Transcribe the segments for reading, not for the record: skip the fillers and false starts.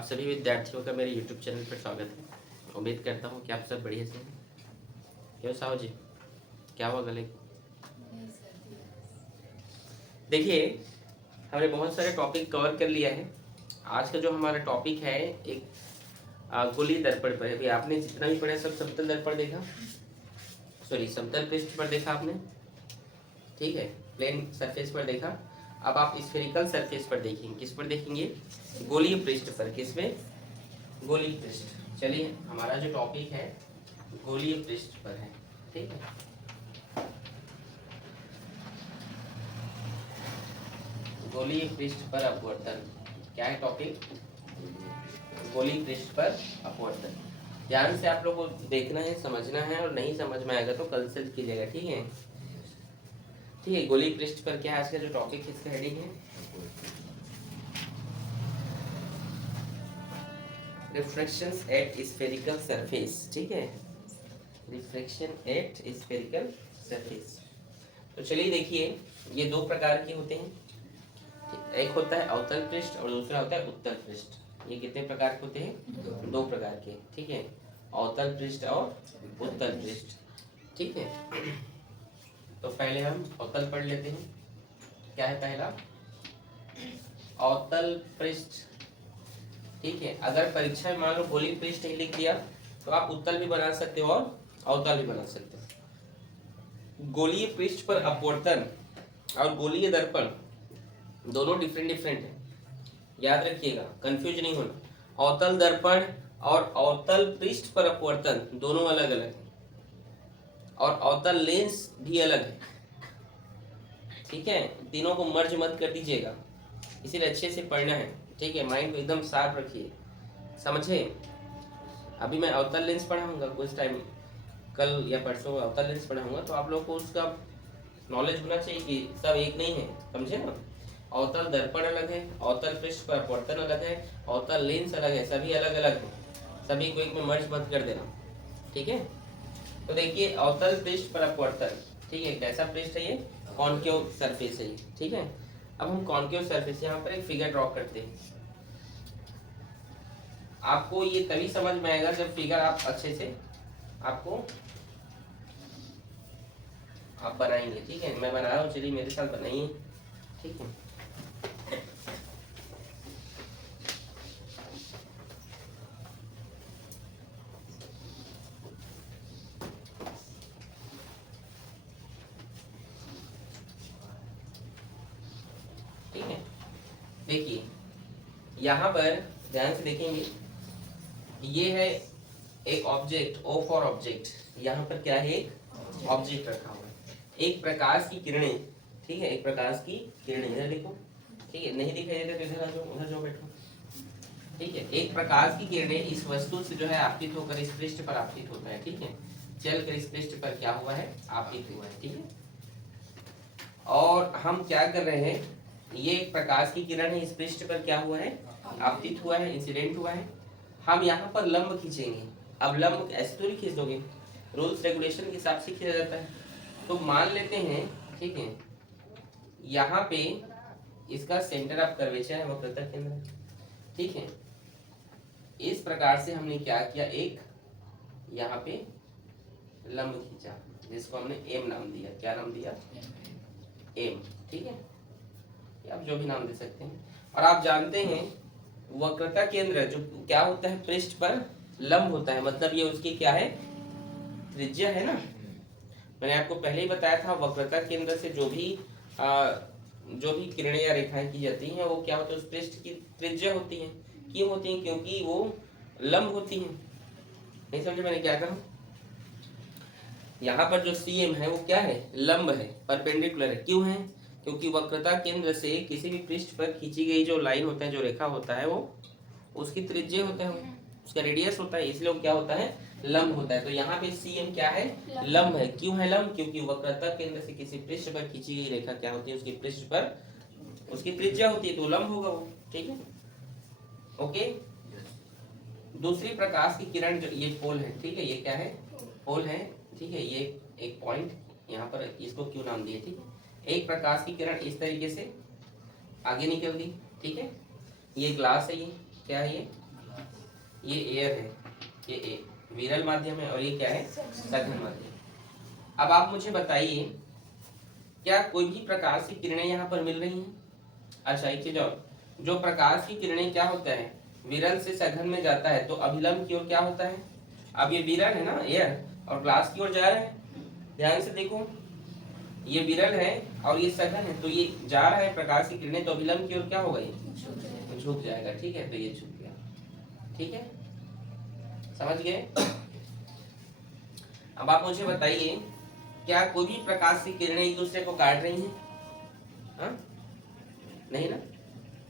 आप सभी विद्यार्थियों का मेरे YouTube चैनल पर स्वागत है। उम्मीद करता हूँ कि आप सब बढ़िया से हैं। क्यों साहू जी, क्या हुआ गले? देखिए, हमने बहुत सारे टॉपिक कवर कर लिया है। आज का जो हमारा टॉपिक है एक गोलीय दर्पण पर है। अभी आपने जितना भी पढ़ा सब समतल दर्पण देखा, सॉरी समतल पृष्ठ पर देखा आपने, ठीक है, प्लेन सरफेस पर देखा। अब आप स्फेरिकल सरफेस पर देखेंगे। किस पर देखेंगे? गोलीय पृष्ठ पर। किसमें? गोलीय पृष्ठ। चलिए, हमारा जो टॉपिक है गोलीय पृष्ठ पर है, ठीक है। गोलीय पृष्ठ पर अपवर्तन, क्या है टॉपिक? गोलीय पृष्ठ पर अपवर्तन। ध्यान से आप लोगों को देखना है, समझना है, और नहीं समझ में आएगा तो कंसल्ट कीजिएगा, ठीक है। ठीक है, गोलीय पृष्ठ पर क्या है आज का जो टॉपिक, इसका हेडिंग है रिफ्रैक्शंस एट स्फेरिकल सरफेस, ठीक है, रिफ्रैक्शन एट स्फेरिकल सरफेस। तो चलिए देखिए, ये दो प्रकार के होते हैं। एक होता है अवतल पृष्ठ और दूसरा होता है उत्तल पृष्ठ। ये कितने प्रकार के होते हैं? दो प्रकार के, ठीक है, अवतल पृष्ठ और उत्तल पृष्ठ, ठीक है। तो पहले हम अवतल पढ़ लेते हैं। क्या है पहला? अवतल पृष्ठ, ठीक है। अगर परीक्षा में मान लो गोलीय पृष्ठ ही लिख दिया तो आप उत्तल भी बना सकते हो और अवतल भी बना सकते हो। गोलीय पृष्ठ पर अपवर्तन और गोलीय दर्पण दोनों डिफरेंट है, याद रखिएगा, कंफ्यूज नहीं होना। अवतल दर्पण और अवतल पृष्ठ पर अपवर्तन दोनों अलग अलग है, और अवतल लेंस भी अलग है, ठीक है। तीनों को मर्ज मत कर दीजिएगा, इसीलिए अच्छे से पढ़ना है, ठीक है। माइंड को एकदम शार्प रखिए, समझे। अभी मैं अवतल लेंस पढ़ाऊंगा कुछ टाइम, कल या परसों अवतल लेंस पढ़ाऊंगा, तो आप लोग को उसका नॉलेज होना चाहिए कि सब एक नहीं है, समझे ना। अवतल दर्पण अलग है, अवतल पृष्ठ पर अपवर्तन अलग है, अवतल लेंस अलग है, सभी अलग अलग है। सभी को एक में मर्ज मत कर देना, ठीक है। तो देखिए, अवतल पृष्ठ पर अपवर्तन, ठीक है, कैसा पृष्ठ है ये? कॉनकेव सरफेस है ये, ठीक है। अब हम कॉनकेव सरफेस, यहाँ पर एक फिगर ड्रॉ करते हैं। आपको ये तभी समझ में आएगा जब फिगर आप अच्छे से आपको आप बनाएंगे, ठीक है। मैं बना रहा हूँ, चलिए मेरे साथ बनाइए, ठीक है। ठीक है, देखिए यहाँ पर ध्यान से देखेंगे, ये है एक ऑब्जेक्ट, ओ फॉर ऑब्जेक्ट। यहाँ पर क्या है? एक ऑब्जेक्ट रखा हुआ है, एक प्रकाश की किरणें, ठीक है, एक प्रकाश की किरणें। इधर देखो, ठीक है, नहीं दिखाई देता तो इधर आ जाओ, उधर जाओ, बैठो, ठीक है। एक प्रकाश की किरणें इस वस्तु से जो है आपतित होकर इस पृष्ठ पर आपतित होता है, ठीक है। चल कर इस पृष्ठ पर क्या हुआ है? आपतित हुआ है, ठीक है। और हम क्या कर रहे हैं, ये एक प्रकाश की किरण है, इस पृष्ठ पर क्या हुआ है? आपतित हुआ है, इंसिडेंट हुआ है। हम यहाँ पर लंब खींचेंगे। अब लंब ऐसे तो नहीं खींच दोगे, रूल्स रेगुलेशन के हिसाब से खींचा जाता है। तो मान लेते हैं, ठीक है, यहाँ पे इसका सेंटर ऑफ कर्वेचर है, वक्रता केंद्र, ठीक है। इस प्रकार से हमने क्या किया, एक यहाँ पे लंब खींचा, जिसको हमने एम नाम दिया। क्या नाम दिया? एम, ठीक है, आप जो भी नाम दे सकते हैं। और आप जानते हैं वक्रता केंद्र जो क्या होता है, पृष्ठ पर लंब होता है, मतलब ये उसकी क्या है? त्रिज्या है ना। मैंने आपको पहले ही बताया था, वक्रता केंद्र से जो भी किरणें या रेखाएं की जाती हैं वो क्या होता है, उस पृष्ठ की त्रिज्या होती है। क्यों होती है? क्योंकि वो लंब होती हैं। नहीं समझे मैंने क्या कहा? यहाँ पर जो CM है वो क्या है? लंब है, परपेंडिकुलर है। क्यों है? क्योंकि वक्रता केंद्र से किसी भी पृष्ठ पर खींची गई जो लाइन होता है, जो रेखा होता है, वो उसकी त्रिज्या होता है, उसका रेडियस होता है, इसलिए वो क्या होता है? लंब होता है। तो यहाँ पे CM क्या है? लंब है। क्यों है लंब? क्योंकि वक्रता केंद्र से किसी पृष्ठ पर खींची गई रेखा क्या होती है? उसकी पृष्ठ पर उसकी त्रिज्या होती है, तो लंब होगा वो, ठीक है। ओके, दूसरी प्रकाश की किरण जो ये पोल है, ठीक है, ये क्या है? पोल है, ठीक है। ये एक पॉइंट यहाँ पर, इसको क्यों नाम दिए, ठीक है। एक प्रकाश की किरण इस तरीके से आगे निकल दी, ठीक है। ये ग्लास है, ये क्या है? ये ये एयर है, ये विरल माध्यम है, और ये क्या है, सघन माध्यम। अब आप मुझे बताइए, क्या कोई भी प्रकाश की किरणें यहाँ पर मिल रही हैं? अच्छा एक चीज और, जो प्रकाश की किरणें क्या होता है, विरल से सघन में जाता है तो अभिलंब की ओर क्या होता है? अब ये विरल है ना एयर, और ग्लास की ओर जा रहा है, ध्यान से देखो, ये विरल है और ये सघन है, तो ये जा रहा है प्रकाश की किरणें, तो अभिलंब की ओर क्या होगा, ये झुक जाएगा। ठीक है, तो ये झुक गया। ठीक है, समझ गए? अब आप मुझे बताइए, क्या कोई भी प्रकाश की किरणें एक दूसरे को काट रही हैं? हाँ? नहीं ना,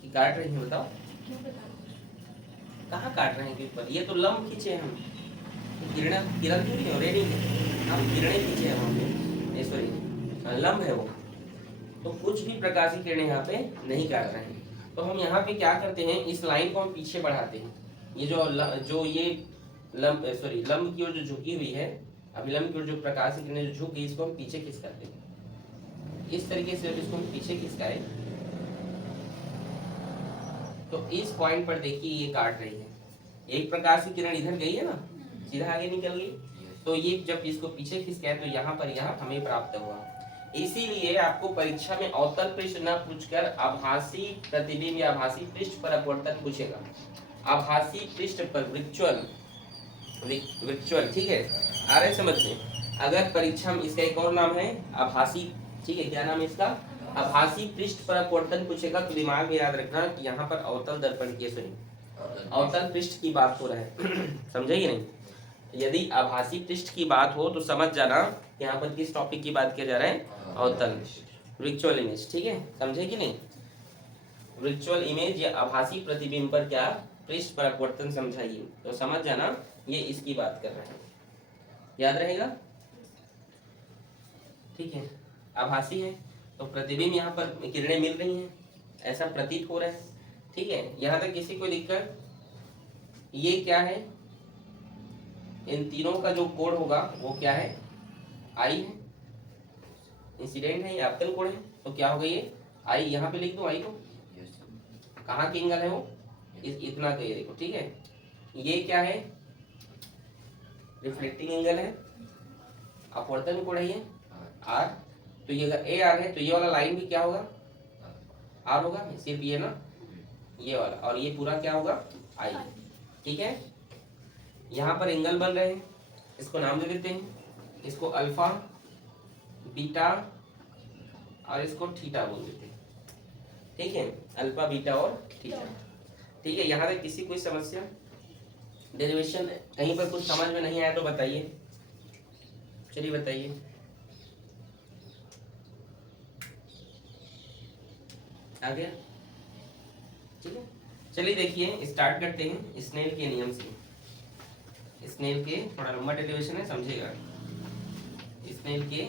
कि काट रही हैं? बताओ कहाँ काट रहे हैं के ऊपर, ये तो लंब खींचे हम, किरण किरण थोड़ी है, रेडी है, हम किरणें खींचे हैं वहाँ पे, सॉरी लंब है वो, तो कुछ भी प्रकाश की किरणें यहाँ पे नहीं काट रहे हैं। तो हम यहाँ पे क्या करते हैं, इस लाइन को हम पीछे बढ़ाते हैं, ये जो ये लंब लंब की ओर जो झुकी हुई है, अभिलंब की ओर जो प्रकाश की किरणें जो झुक गई, इसको हम पीछे खिसकाते हैं। इस तरीके से इसको हम पीछे खिसकाए तो इस पॉइंट पर देखिए ये काट रही है, एक प्रकाश की किरण इधर गई है ना, सीधा आगे निकल गई, तो ये जब इसको पीछे खिसकाए तो यहाँ पर यह हमें प्राप्त हुआ। इसीलिए आपको परीक्षा में अवतल पृष्ठ न पूछकर आभासी प्रतिबिंब या आभासी पृष्ठ पर अपवर्तन पूछेगा। आभासी पृष्ठ पर विर्चुअल, ठीक है, आ रहे समझ में? अगर परीक्षा में, इसका एक और नाम है आभासी, ठीक है, क्या नाम है इसका, आभासी पृष्ठ पर अपवर्तन पूछेगा, तो दिमाग में याद रखना कि यहाँ पर अवतल दर्पण की, अवतल पृष्ठ की बात हो रहा है समझे कि नहीं? यदि आभासी पृष्ठ की बात हो तो समझ जाना यहाँ पर किस टॉपिक की बात किया जा रहा है, अवतल, विर्चुअल इमेज। ठीक है, समझे कि नहीं? विर्चुअल इमेज या आभासी प्रतिबिंब पर क्या पृष्ठ पर अपवर्तन समझाइए, तो समझ जाना ये इसकी बात कर रहे हैं, याद रहेगा? ठीक है, आभासी है तो प्रतिबिंब, यहाँ पर किरणें मिल रही हैं, ऐसा प्रतीत हो रहा है। ठीक है, यहाँ तक किसी को दिक्कत? ये क्या है, इन तीनों का जो कोण होगा वो क्या है, आई है, इंसिडेंट है, ये आपतन कोण है, तो क्या होगा ये आई, यहाँ पे लिख दो आई को, कहाँ की एंगल है वो, इतना का, ये देखो। ठीक है, ये क्या है, रिफ्लेक्टिंग एंगल है, अपवर्तन कोण है ये आर, तो ये अगर ए आर है तो ये वाला लाइन भी क्या होगा, आर होगा, सिर्फ ये ना, ये वाला, और ये पूरा क्या होगा, आई। ठीक है, यहाँ पर एंगल बन रहे हैं, इसको नाम दे देते हैं, इसको अल्फा, बीटा और इसको थीटा बोल देते हैं। ठीक है, अल्फा, बीटा और थीटा। ठीक है, यहाँ तक किसी कोई समस्या? डेरिवेशन कहीं पर कुछ समझ में नहीं आया तो बताइए, चलिए बताइए। आ गया? ठीक है, चलिए देखिए स्टार्ट करते हैं स्नेल के नियम से। स्नेल के, थोड़ा लंबा डेरिवेशन है, समझिएगा। स्नेल के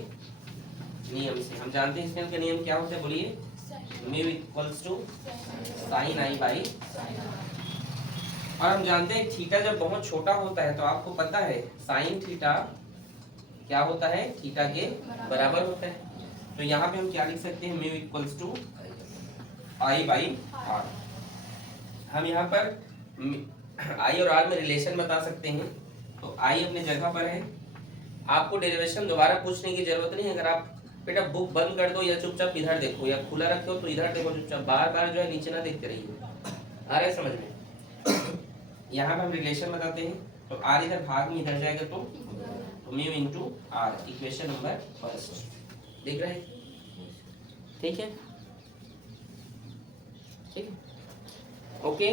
नियम से हम जानते हैं, स्नेल का नियम क्या होता है, बोलिए। Mu equals to sine i by, और हम जानते हैं थीटा जब बहुत छोटा होता है तो आपको पता है साइन थीटा क्या होता है, थीटा के बराबर होता है। तो यहाँ पे हम क्या लिख सकते हैं, mu equals to i by r. हम यहाँ पर आई और आर में रिलेशन बता सकते हैं, तो आई अपने जगह पर है, आपको डेरिवेशन दोबारा पूछने की जरूरत नहीं है। अगर आप बेटा बुक बंद कर दो या चुपचाप इधर देखो, या खुला रखो तो इधर देखो, चुपचाप बार बार जो है नीचे ना देखते रहिए। आ रहा है समझ में? यहाँ पे हम रिलेशन बताते हैं, तो आर इधर भाग में इधर जाएगा तो mu into r, equation number first, देख रहे हैं? ठीक है, ठीक है, ओके,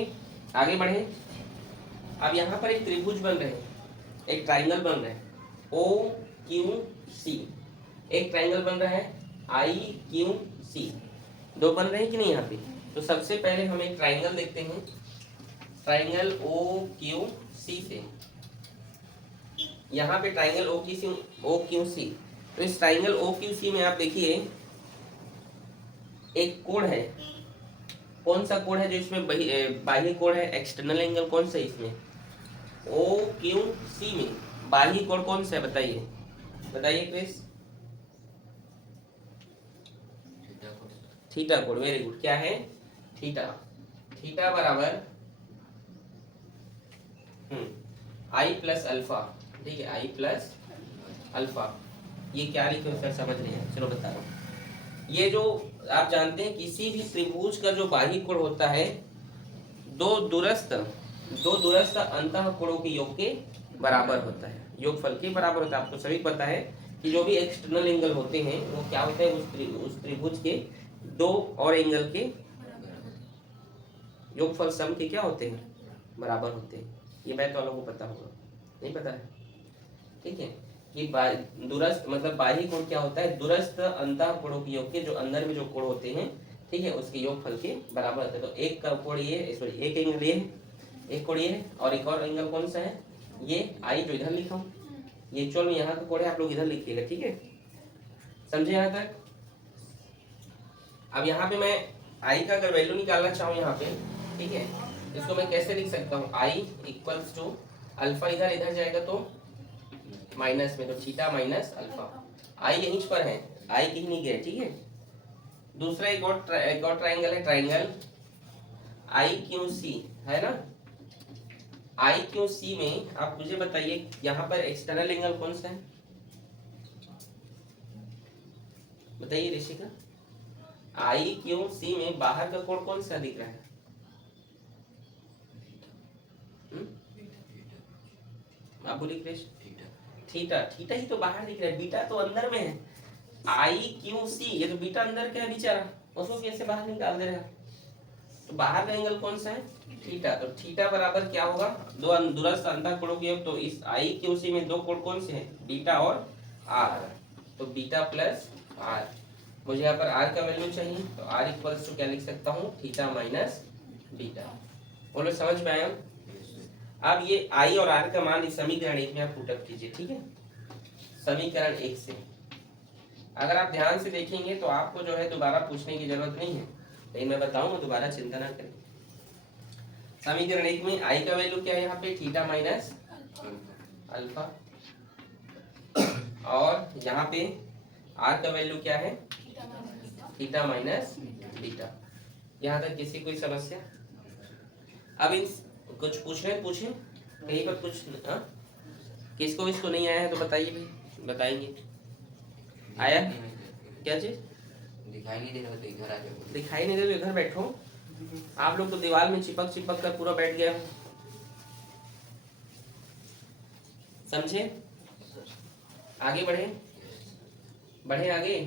आगे बढ़े। अब यहाँ पर एक त्रिभुज बन रहे हैं, एक ट्राइंगल बन रहा है, ओ क्यू सी, एक ट्राइंगल बन रहा है आई क्यू सी, दो बन रहे हैं कि नहीं यहाँ पे? तो सबसे पहले हम एक ट्राइंगल देखते हैं, ट्राइंगल ओ क्यू सी से, यहाँ पे ट्राइंगल ओ क्यू सी, तो इस ट्राइंगल ओ क्यू सी में आप देखिए एक कोण है, कौन सा कोण है जो इसमें बाह्य कोण है, एक्सटर्नल एंगल कौन सा है इसमें, ओ क्यू सी में बाह्य कोण कौन सा है, बताइए बताइए क्रिस? थीटा कोण, वेरी गुड, क्या है, थीटा। थीटा बराबर आई प्लस अल्फा, ठीक है, आई प्लस अल्फा, ये क्या लिखे हो सर, समझ रहे हैं, चलो बता रहा हूँ। ये जो आप जानते हैं किसी भी त्रिभुज का जो बाह्य कोण होता है दो दूरस्थ अंतः कोणों के योग के बराबर होता है, योगफल के बराबर होता है। आपको सभी पता है कि जो भी एक्सटर्नल एंगल होते हैं वो क्या होते हैं, उस त्रिभुज के दो और एंगल के योगफल सम के क्या होते हैं, बराबर होते हैं। ये बात तो लोगों को पता होगा, नहीं पता है, ठीक है। कि दूरस्थ मतलब बाह्य कोण क्या होता है, दूरस्थ अंतः कोणों के योग के, जो अंदर में जो कोण होते हैं, ठीक है, उसके योगफल के बराबर होता है। तो एक का कोण ये, सॉरी एक एंगल ये है, एक कोण ये है, और एक और एंगल कौन सा है, ये आई जो इधर लिखा हूँ, ये चलो यहाँ का कोण है, आप लोग इधर लिखिएगा, ठीक है, समझे यहाँ तक। अब यहाँ पे मैं आई का अगर वैल्यू निकालना चाहूँ यहाँ पे, ठीक है, इसको मैं कैसे लिख सकता हूँ, आई इक्वल्स टू अल्फा, इधर इधर जाएगा तो माइनस में, तो थीटा माइनस अल्फा। आई यहीं पर है, आई कहीं नहीं गए, ठीक है। दूसरा एक और ट्राइंगल है, ट्राइंगल आई क्यू सी है ना। आई क्यू सी में आप मुझे बताइए यहाँ पर एक्सटर्नल एंगल कौन सा है, बताइए ऋषिका। आई क्यू सी में बाहर का कोण कौन सा दिख रहा है, आप बोलिए क्रिश। थीटा, थीटा ही तो बाहर दिख रहा है, बीटा तो अंदर में है। आई क्यू सी, ये तो बीटा अंदर का है बेचारा, उसको कैसे बाहर निकाल दे रहा है। तो बाहर का एंगल कौन सा है, थीटा। तो थीटा बराबर क्या होगा, दो दूरस्थ अंतः कोणों के योग। तो इस आई क्यू सी में दो कोण कौन से हैं, बीटा और आर। तो बीटा प्लस आर, मुझे यहाँ पर आर का वैल्यू चाहिए, तो आर इक्वल्स टू क्या लिख सकता हूँ, थीटा माइनस बीटा। बोलो समझ में आया। अब ये आई और आर का मान इस समीकरण एक में आप पुट अप कीजिए, ठीक है, समीकरण एक से। अगर आप ध्यान से देखेंगे तो आपको जो है दोबारा पूछने की जरूरत नहीं है, लेकिन मैं बताऊंगा, दोबारा चिंता ना करें। समीकरण एक में आई का वैल्यू क्या है, यहाँ पे थीटा माइनस अल्फा, और यहाँ पे आर का वैल्यू क्या है, थीटा माइनस बीटा। यहाँ तक किसी कोई समस्या। अब इन कुछ पूछे कहीं पर कुछ, हाँ किसको इसको नहीं आया है तो बताइए भाई, बताएंगे। आया क्या चीज, दिखाई नहीं दे रहा, तो इधर आ जाओ। दिखाई नहीं दे तो इधर बैठो। आप लोग तो दीवार में चिपक कर पूरा बैठ गया, समझे। आगे बढ़े आगे।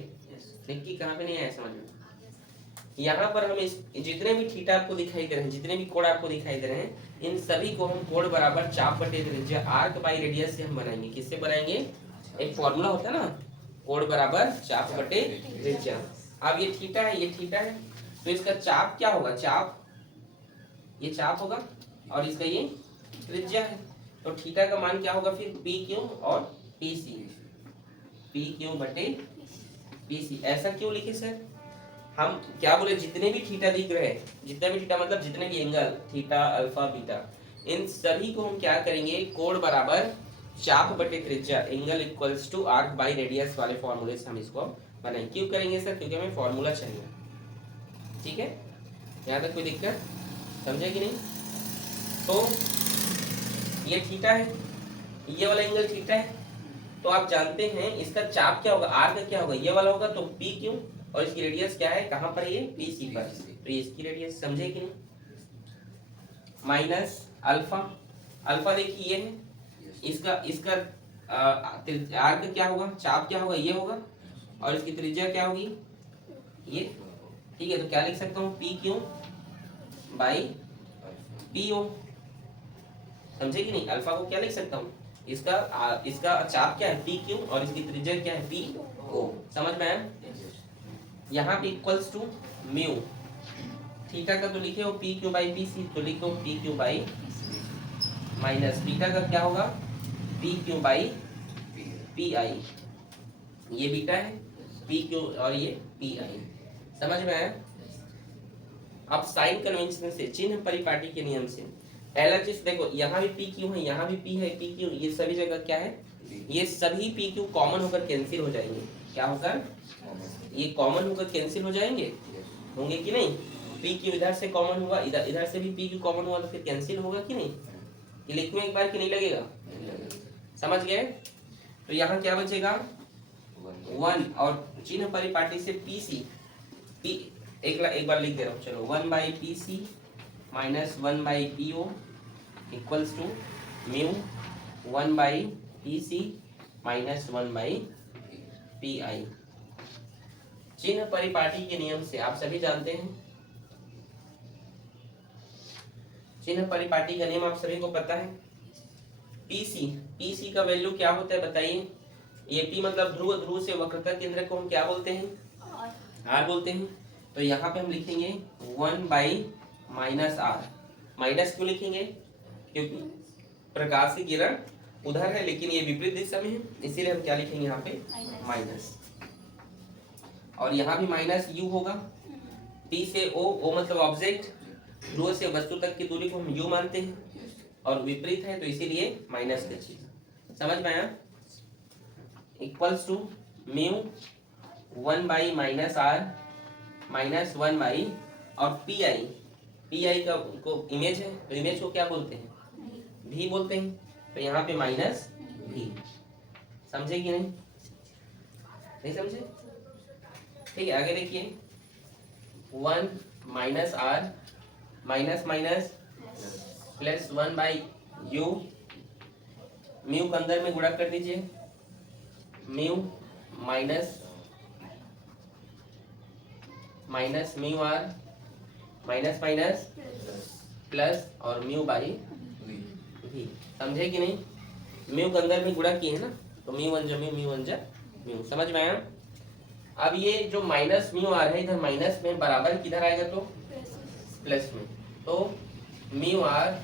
निक्की कहाँ पे नहीं आया समझ में। यहाँ पर हम इस जितने भी थीटा आपको दिखाई दे रहे हैं, जितने भी कोण आपको दिखाई दे रहे हैं, इन सभी को हम कोण बराबर चाप बटे त्रिज्या आर्क बाई रेडियस से हम बनाएंगे। किससे बनाएंगे, एक फॉर्मूला होता है ना, कोण बराबर चाप बटे त्रिज्या। अब ये थीटा है, ये थीटा है, तो इसका चाप क्या होगा, चाप, ये चाप होगा, और इसका ये त्रिज्या है। तो थीटा का मान क्या होगा फिर, पी क्यू और पी सी, पी क्यू बटे पी सी। ऐसा क्यों लिखे सर, हम क्या बोले, जितने भी थीटा दिख रहे हैं, जितने भी थीटा मतलब जितने भी एंगल, थीटा अल्फा बीटा, इन सभी को हम क्या करेंगे, कोण बराबर चाप बटे त्रिज्या, angle equals to arc by radius वाले फॉर्मूले से हम इसको बनाएंगे। क्यों करेंगे सर, क्योंकि हमें फॉर्मूला चाहिए, ठीक है। यहाँ तक कोई दिक्कत, समझे कि नहीं। तो ये थीटा है, ये वाला एंगल थीटा है, तो आप जानते हैं इसका चाप क्या होगा, आर का क्या होगा, ये वाला होगा, तो पी क्यू, और इसकी रेडियस क्या है, कहां पर, ये पी सी पर, तो ये इसकी रेडियस, समझे कि नहीं। माइनस अल्फा, अल्फा देखिए ये है, इसका आर का क्या होगा, चाप क्या होगा, ये होगा, और इसकी त्रिज्या क्या होगी, ये, ठीक है। तो क्या लिख सकता हूँ, P Q by P O, समझे कि नहीं। अल्फा को क्या लिख सकता हूँ, इसका चाप क्या है, पी क्यू, और इसकी त्रिज्या क्या है, पी ओ, समझ में आया। यहाँ पे इक्वल्स टू म्यू, थीटा का तो लिखे हो P Q by P C, तो लिखो P Q by, minus beta का क्या होगा, P Q by P I, ये बीटा है, पी क्यू और ये पी आई, समझ में आया। अब साइन कन्वेंशन से, चिन्ह परिपाटी के नियम से पहला चीज देखो, यहाँ भी पी क्यू है, यहाँ भी पी है, पी क्यू, ये सभी जगह क्या है, ये सभी पी क्यू कॉमन होकर कैंसिल हो जाएंगे। क्या होकर, ये कॉमन होकर कैंसिल हो जाएंगे, होंगे कि नहीं। पी क्यू इधर से कॉमन हुआ, इधर से भी पी क्यू कॉमन हुआ, तो फिर कैंसिल होगा कि नहीं, कि लिखूं एक बार कि नहीं लगेगा? नहीं लगेगा। समझ गए? तो यहाँ क्या बचेगा? 1 1 और चिन्ह परिपाटी से पीसी पी एक बार लिख दे रहा हूँ, चलो 1/PC minus 1/PO equals to mu 1/PC minus 1/PI। चिन्ह परिपाटी के नियम से आप सभी जानते हैं, चिन्ह परिपाटी का नियम आप सभी को पता है। पीसी का वैल्यू क्या होता है बताइए? ये पी मतलब ध्रुव, ध्रुव से वक्रता केंद्र को हम क्या बोलते हैं? आर बोलते हैं। तो यहाँ पे हम लिखेंगे 1/-r। माइनस क्यों लिखेंगे? क्योंकि प्रकाश की किरण उधर है लेकिन ये विपरीत दिशा में है, इसीलिए हम क्या लिखेंगे यहाँ पे? माइनस। और यहाँ भी माइनस यू होगा। पी से ओ मतलब ऑब्जेक्ट, ध्रुव से वस्तु तक की दूरी को हम यू मानते हैं और विपरीत है तो इसीलिए माइनस लिखिए। समझ में आया? Equals to mu 1/-r minus 1/ और पी का को इमेज है तो इमेज को क्या बोलते हैं? भी बोलते हैं। तो यहाँ पे माइनस भी। समझे कि नहीं? नहीं समझे? ठीक है, आगे देखिए 1/-r minus minus plus 1/u, mu के अंदर में गुणा कर दीजिए, mu minus minus mu r minus minus plus और म्यू बाई भी। समझे कि नहीं? म्यू के अंदर में गुणा किए है ना, तो म्यू वन जा म्यू, म्यू वन जा म्यू। समझ में आया? अब ये जो माइनस म्यू आर है इधर माइनस में, बराबर किधर आएगा? तो प्लस में। तो म्यू आर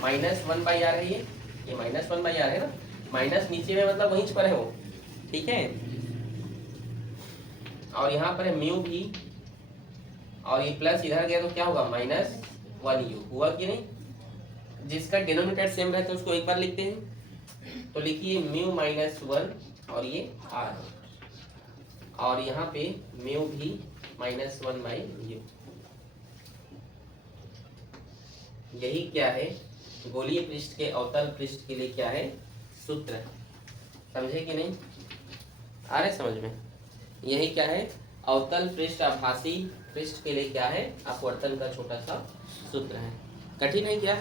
माइनस 1/r है, ये माइनस 1/r है ना, माइनस नीचे में मतलब वहीं पर है वो, ठीक है। और यहाँ पर है म्यू भी और ये प्लस इधर गया तो क्या होगा? -1u हुआ कि नहीं? जिसका डिनोमिनेटर सेम रहता है उसको एक बार लिखते हैं, तो लिखिए म्यू -1 और ये r और यहाँ पे म्यू भी -1/u। यही क्या है? गोलीय पृष्ठ के अवतल पृष्ठ के लिए क्या है? सूत्र। समझे कि नहीं? आ रहे समझ में? यही क्या है? अवतल पृष्ठ आभासी पृष्ठ के लिए क्या है? अपवर्तन का छोटा सा सूत्र है। कठिन है क्या?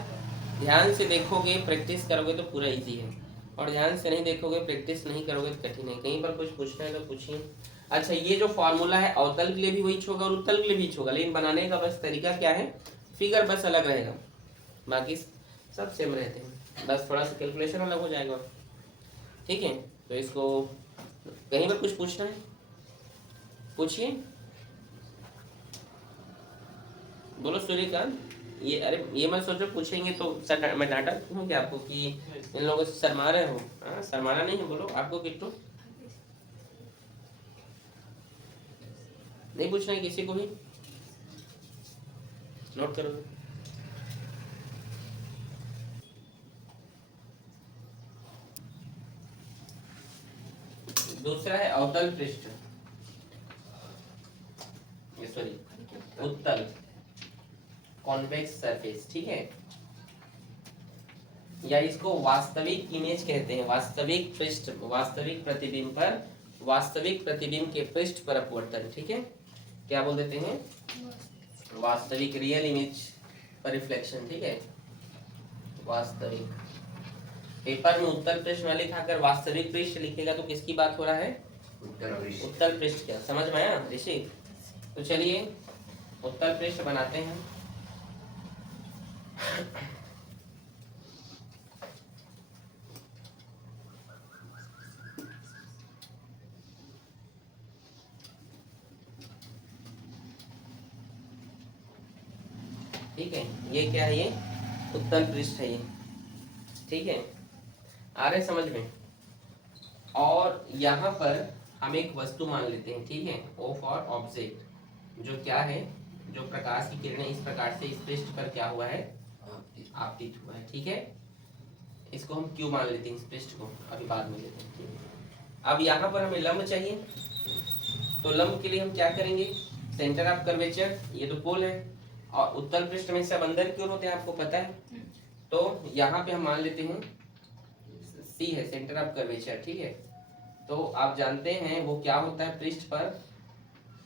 ध्यान से देखोगे, प्रैक्टिस करोगे तो पूरा इजी है, और ध्यान से नहीं देखोगे, प्रैक्टिस नहीं करोगे तो कठिन है। कहीं पर कुछ पूछना है तो पूछिए। अच्छा, ये जो फॉर्मूला है अवतल के लिए भी वही होगा और उत्तल के लिए भी होगा, लेकिन बनाने का बस तरीका क्या है? फिगर बस अलग रहेगा, बाकी सब सेम रहते हैं, बस थोड़ा सा कैलकुलेशन अलग हो जाएगा। ठीक है, तो इसको कहीं पर कुछ पूछना है पूछिए, बोलो सूर्यकांत। ये अरे ये मत सोचो पूछेंगे तो सर मैं डांटा हूँ क्या आपको कि इन लोगों से शर्मा रहे हो? हाँ, शर्माना नहीं है, बोलो। आपको किट्टू नहीं पूछना है किसी को भी? नोट करो। दूसरा है अवतल पृष्ठ, सॉरी उत्तल, कॉन्वेक्स सरफेस। ठीक है, या इसको वास्तविक इमेज कहते हैं, वास्तविक पृष्ठ, वास्तविक प्रतिबिंब पर, वास्तविक प्रतिबिंब के पृष्ठ पर अपवर्तन। ठीक है, क्या बोल देते हैं? वास्तविक, रियल इमेज पर रिफ्लेक्शन। ठीक है, वास्तविक। पेपर में उत्तल पृष्ठ न लिखाकर वास्तविक पृष्ठ लिखेगा तो किसकी बात हो रहा है? उत्तल पृष्ठ। क्या समझ में आया ऋषि? तो चलिए उत्तल पृष्ठ बनाते हैं। ठीक है, ये क्या है? ये उत्तल पृष्ठ है ये। ठीक है, आ रहे समझ में? और यहाँ पर हम एक वस्तु मान लेते हैं। ठीक है, O फॉर ऑब्जेक्ट, जो क्या है? जो प्रकाश की किरणें इस प्रकार से इस पृष्ठ पर क्या हुआ है? आपतित हुआ है। ठीक है, इसको हम Q मान लेते हैं, इस पृष्ठ को अभी बाद में लेते हैं। ठीक है, अब यहाँ पर हमें लंब चाहिए, तो लंब के लिए हम क्या करेंगे? सेंटर ऑफ कर्वेचर, ये तो पोल है, और उत्तल पृष्ठ में सब अंदर की ओर होते हैं, आपको पता है। तो यहाँ पे हम मान लेते हैं सी है सेंटर ऑफ कर्वेचर, ठीक है। तो आप जानते हैं वो क्या होता है, पृष्ठ पर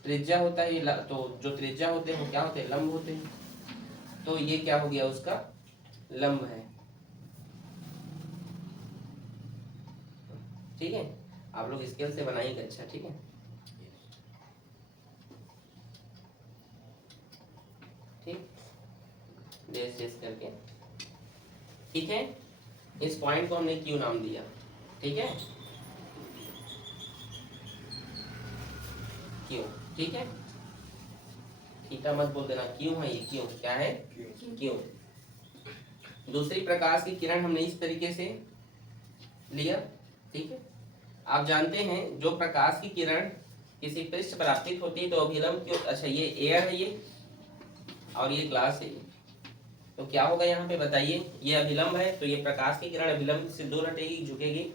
त्रिज्या होता है, तो जो त्रिज्या होते हैं वो क्या होते हैं, लंब होते हैं। तो ये क्या हो गया, उसका लंब है, ठीक है। आप लोग स्केल से बनाइएगा, अच्छा ठीक है। ठीक, देश करके, ठीक है। इस पॉइंट को हमने क्यू नाम दिया, ठीक है, क्यों, ठीक है। थीटा मत बोल देना, क्यों है ये, क्यों क्या है, क्यों। दूसरी प्रकाश की किरण हमने इस तरीके से लिया, ठीक है। आप जानते हैं जो प्रकाश की किरण किसी पृष्ठ पर आपतित होती है तो अभिलंब क्यों, अच्छा ये एयर है ये और ये ग्लास है ये, तो क्या होगा यहाँ पे बताइए, ये अभिलंब है तो ये प्रकाश की किरण अभिलंब से दूर हटेगी, झुकेगी,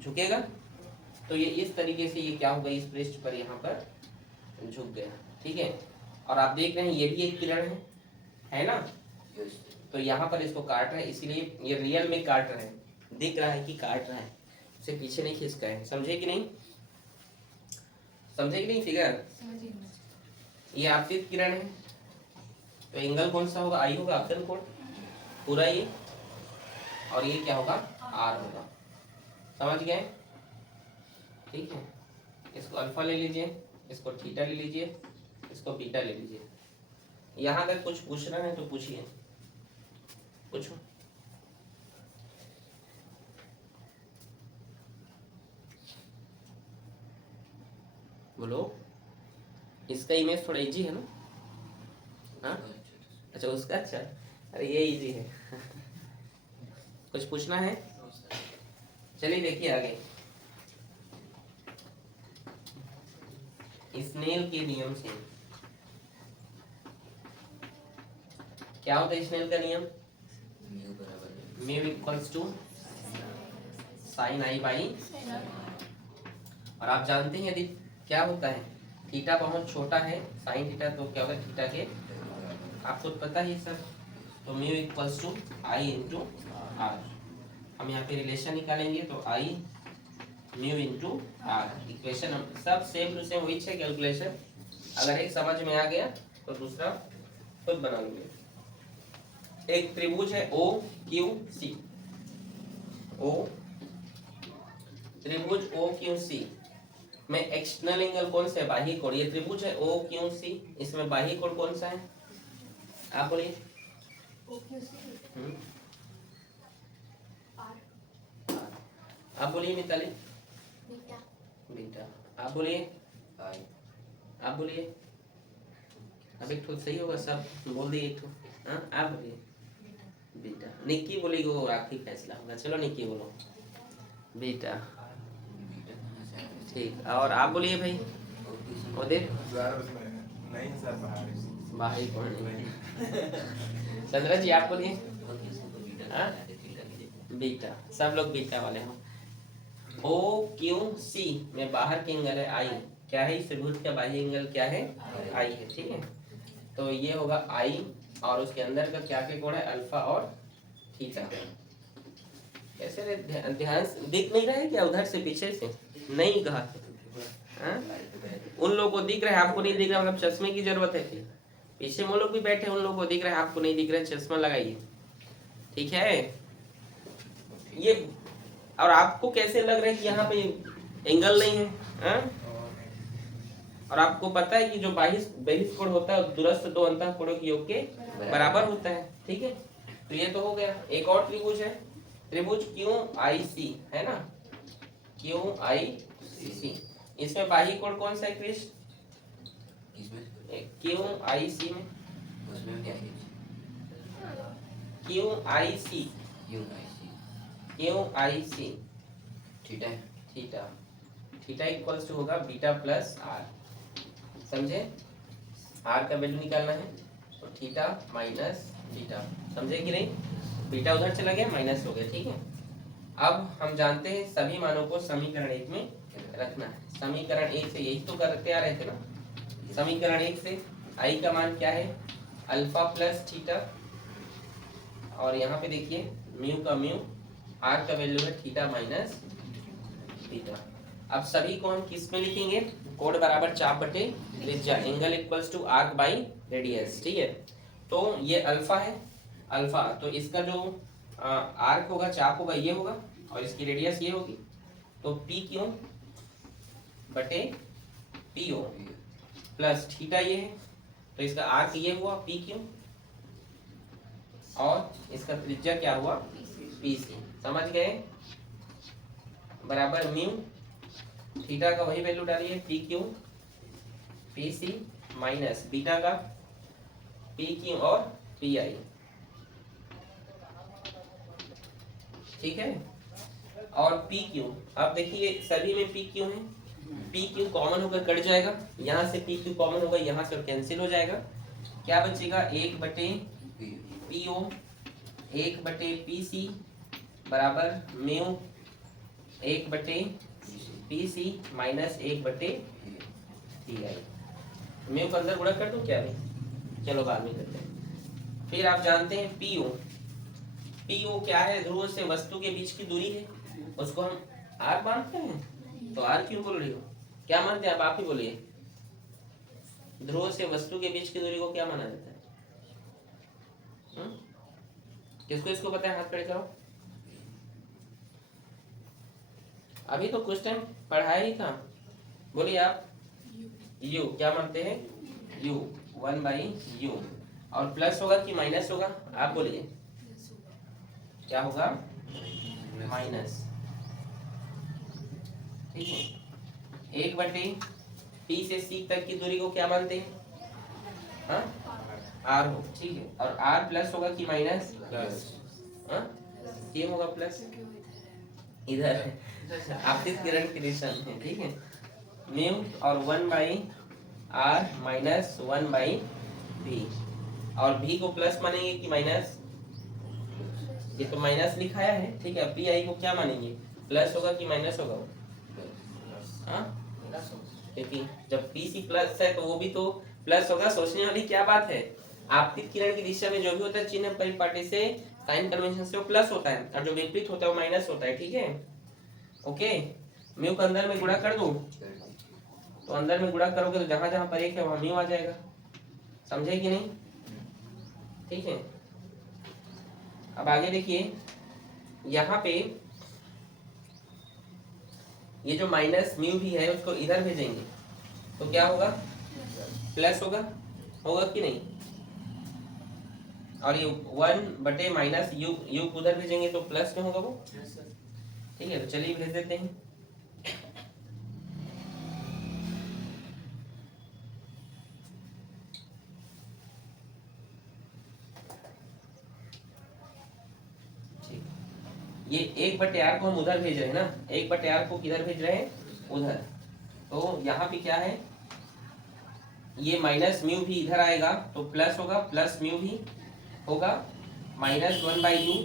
झुकेगा, तो ये इस तरीके से ये क्या होगा, इस पृष्ठ पर यहाँ पर झुक गया, ठीक है। और आप देख रहे हैं ये भी एक किरण है ना, तो यहाँ पर इसको काट रहा है, इसलिए ये रियल में काट रहा है, दिख रहा है कि काट रहा है, उसे पीछे नहीं खींचता है, समझे कि नहीं, समझे कि नहीं फिगर। ये आपतित किरण है तो एंगल कौन सा होगा, आई होगा, आपतन कोण पूरा ये, और ये क्या होगा, आर होगा, समझ गए, ठीक है। इसको अल्फा ले लीजिए, इसको थीटा ले लीजिए, इसको बीटा ले लीजिए। यहाँ अगर कुछ पूछना है तो पूछिए, पूछो। बोलो, इसका इमेज थोड़ा इजी है ना, हाँ अच्छा उसका, अच्छा अरे ये इजी है कुछ पूछना है, चलिए देखिए आगे। स्नेल के नियम से क्या होता है, स्नेल का नियम, mu equals to sine i by, और आप जानते हैं यदि क्या होता है, थीटा बहुत छोटा है साइन थीटा, तो क्या होगा थीटा के, आपको पता ही सर, तो mu equals to i into r. हम यहाँ पे रिलेशन निकालेंगे तो i mu into r, equation हम सब सेम टू सेम वही है कैलकुलेशन, अगर एक समझ में आ गया तो दूसरा खुद बना लूंगे। एक त्रिभुज है ओ क्यू सी, ओ त्रिभुज ओ क्यू सी में एक्सटर्नल एंगल कौन सा है, बाह्य कोण, ये त्रिभुज है ओ क्यू सी, इसमें बाह्य कोण कौन सा है, आप बोलिए। आप बोलिए मिताली, बीटा, आप बोलिए, आप बोलिए, अब एक ठो सही होगा, सब बोल दिए एक ठो, हाँ आप बोलिए, बीटा, निक्की बोलेगी वो आखिरी फैसला होगा, चलो निक्की बोलो, बीटा, ठीक, और आप बोलिए भाई, उदित, नहीं सर, बाहरी कौन नहीं, चंद्रा जी आप बोलिए, हाँ बीटा, सब लोग बीटा वाले हो। ओ क्यू सी में बाहर के एंगल है आई, क्या है इस त्रिभुज का बाह्य एंगल क्या है, आई है, ठीक है। तो ये होगा आई और उसके अंदर का क्या के कोण है, अल्फा और थीटा। कैसे रे, ध्यान दिख नहीं रहा है क्या, उधर से पीछे से नहीं कहा, उन लोगों को दिख रहा है, आपको नहीं दिख रहा, मतलब चश्मे की जरूरत है, फिर पीछे वो लोग भी बैठे, उन लोगों को दिख रहा है, आपको नहीं दिख रहा है, चश्मा लगाइए, ठीक है। ये और आपको कैसे लग रहा है कि यहाँ पे एंगल नहीं है, और आपको पता है कि जो बाह्य कोण होता है दूरस्थ दो अंतःकोणों के योग के बराबर होता है, ठीक है। तो ये तो हो गया। एक और त्रिभुज है, त्रिभुज क्यू आई सी है ना, क्यू आई सी, इसमें बाह्य कोण कौन सा है क्रिश, क्यू आई सी में, उसमें क्या है, Q I C, Q I C, theta, theta, theta equals to होगा बीटा प्लस आर, समझे, आर का वैल्यू निकालना है तो थीटा माइनस बीटा, समझे कि नहीं, बीटा उधर चला गया माइनस हो गया, ठीक है। अब हम जानते हैं सभी मानों को समीकरण 1 में रखना है, समीकरण 1 से यही तो करते आ रहे थे ना, समीकरण 1 से आई का मान क्या है, अल्फा प्लस थीटा और यहाँ पे देखिए म्यू का म्यू, आर का वैल्यू है थीटा माइनस थीटा। अब सभी को हम किस में लिखेंगे, कोण बराबर चाप बटे त्रिज्या, angle equals to arc by radius, ठीक है। तो ये अल्फा है, अल्फा, तो इसका जो आर्क होगा, चाप होगा, ये होगा, और इसकी रेडियस ये होगी। तो पी क्यू बटे पी ओ प्लस थीटा ये है, तो इसका आर्क ये हुआ पी क्यू, और इसका त्रिज्या क्या हुआ पी सी, समझ गए। बराबर म्यू, थीटा का वही वैल्यू डालिए P Q P C minus beta का पी क्यू और पी आई, ठीक है। और पी क्यू, अब देखिए सभी में पी क्यू है, पी क्यू कॉमन होकर कट जाएगा, यहाँ से पी क्यू कॉमन होगा, यहाँ से कैंसिल हो जाएगा, क्या बचेगा, एक बटे पी ओ, एक बटे पी सी बराबर म्यू एक बटे पी सी माइनस एक बटे पी आई। म्यू को अंदर गुणा कर दूं क्या भाई, चलो बाद में करते हैं। फिर आप जानते हैं पी ओ, पी ओ क्या है, ध्रुव से वस्तु के बीच की दूरी है, उसको हम आर मानते हैं। तो आर क्यों बोल रही हो, क्या मानते हैं आप ही बोलिए। ध्रुव से वस्तु के बीच की दूरी को क्या माना जाता है, किसको इसको पता है, हाथ खड़े करो। अभी तो कुछ टाइम पढ़ाया ही था, बोलिए आप। यू क्या मानते हैं, यू 1/u, और प्लस होगा कि माइनस होगा, आप बोलिए क्या होगा, माइनस, ठीक है। एक बटे पी से सी तक की दूरी को क्या मानते हैं, हाँ आर हो, ठीक है। और आर प्लस होगा कि माइनस, हाँ क्यों होगा प्लस, इधर है आपतित किरण की दिशा में, ठीक है। म्यू और 1/r माइनस 1/v, और v को प्लस मानेंगे कि माइनस, ये तो माइनस लिखाया है, ठीक है। पी आई को क्या मानेंगे, प्लस होगा कि माइनस होगा, हाँ देखिए जब पी सी प्लस है तो वो भी तो प्लस होगा। सोचने वाली क्या बात है, आपतित किरण की दिशा में जो भी होता है चिन्ह परिपाटी से, साइन कन्वेंशन से वो प्लस होता है, और जो विपरीत होता है वो माइनस होता है, ठीक है। ओके, म्यू को अंदर में गुणा कर दूं, तो अंदर में गुणा करोगे तो जहां जहां पर एक है वहां म्यू आ जाएगा, समझे कि नहीं, ठीक है। अब आगे देखिए, यहाँ पे ये जो माइनस म्यू भी है उसको इधर भेजेंगे तो क्या होगा, प्लस होगा, होगा कि नहीं। और ये 1 बटे माइनस यू, यू उधर भेजेंगे तो प्लस में होगा वो, ठीक है। तो चलिए भेज देते हैं। ये 1/r को हम उधर भेज रहे हैं ना, 1/r को किधर भेज रहे हैं, उधर। तो यहाँ पे क्या है, ये माइनस म्यू भी इधर आएगा तो प्लस होगा, प्लस म्यू भी होगा, माइनस 1/u,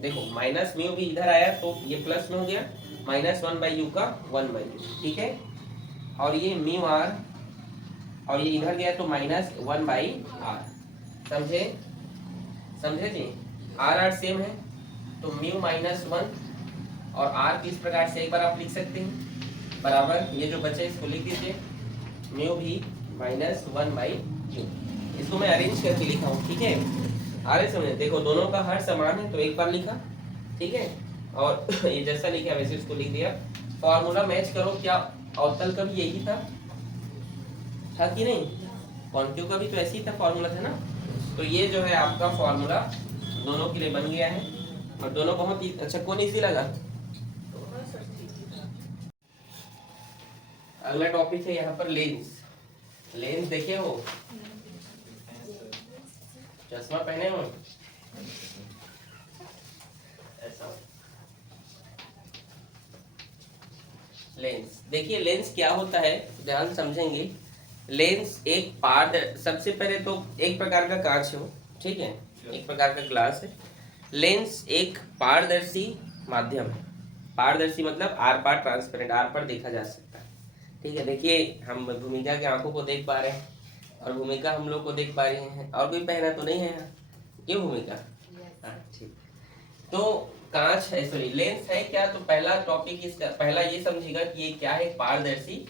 देखो माइनस म्यू भी इधर आया तो ये प्लस में हो गया, माइनस 1/u का 1/u, ठीक है। और ये म्यू आर, और ये इधर गया तो माइनस 1/r, समझे, समझे जी। आर आर सेम है तो म्यू माइनस 1 और आर किस प्रकार से एक बार आप लिख सकते हैं, बराबर ये जो बचे इसको लिख दीजिए, म्यू भी माइनस 1/u। इसको मैं अरेंज करके लिखा हूँ, ठीक है। आरे समझे, देखो दोनों का हर समान है तो एक बार लिखा, ठीक है। और ये जैसा लिखा वैसे इसको लिख दिया। फॉर्मूला मैच करो, क्या अवतल का भी यही था कि नहीं, कॉन्क्यू का भी तो ऐसे ही था, फॉर्मूला था ना। तो ये जो है आपका फॉर्मूला दोनों के लिए बन गया है, और दोनों बहुत ही अच्छा। कौन इजी लगा, अगला टॉपिक है यहाँ पर लेंस। लेंस देखे हो, चश्मा पहने हो, ऐसा लेंस। देखिए लेंस क्या होता है, ध्यान समझेंगे। लेंस एक सबसे पहले तो एक प्रकार का कांच है, ठीक है, एक प्रकार का ग्लास है। लेंस एक पारदर्शी माध्यम है, पारदर्शी मतलब आर पार ट्रांसपेरेंट, आर पार देखा जा सकता है, ठीक है। देखिए हम भूमिका की आंखों को देख पा रहे हैं, और भूमिका हम लोग को देख पा रहे हैं, और कोई पहना तो नहीं है यहाँ, क्यों भूमिका, हाँ, ठीक। तो कांच है, सॉरी लेंस है क्या, तो पहला टॉपिक इसका पहला ये समझिएगा कि ये क्या है, पारदर्शी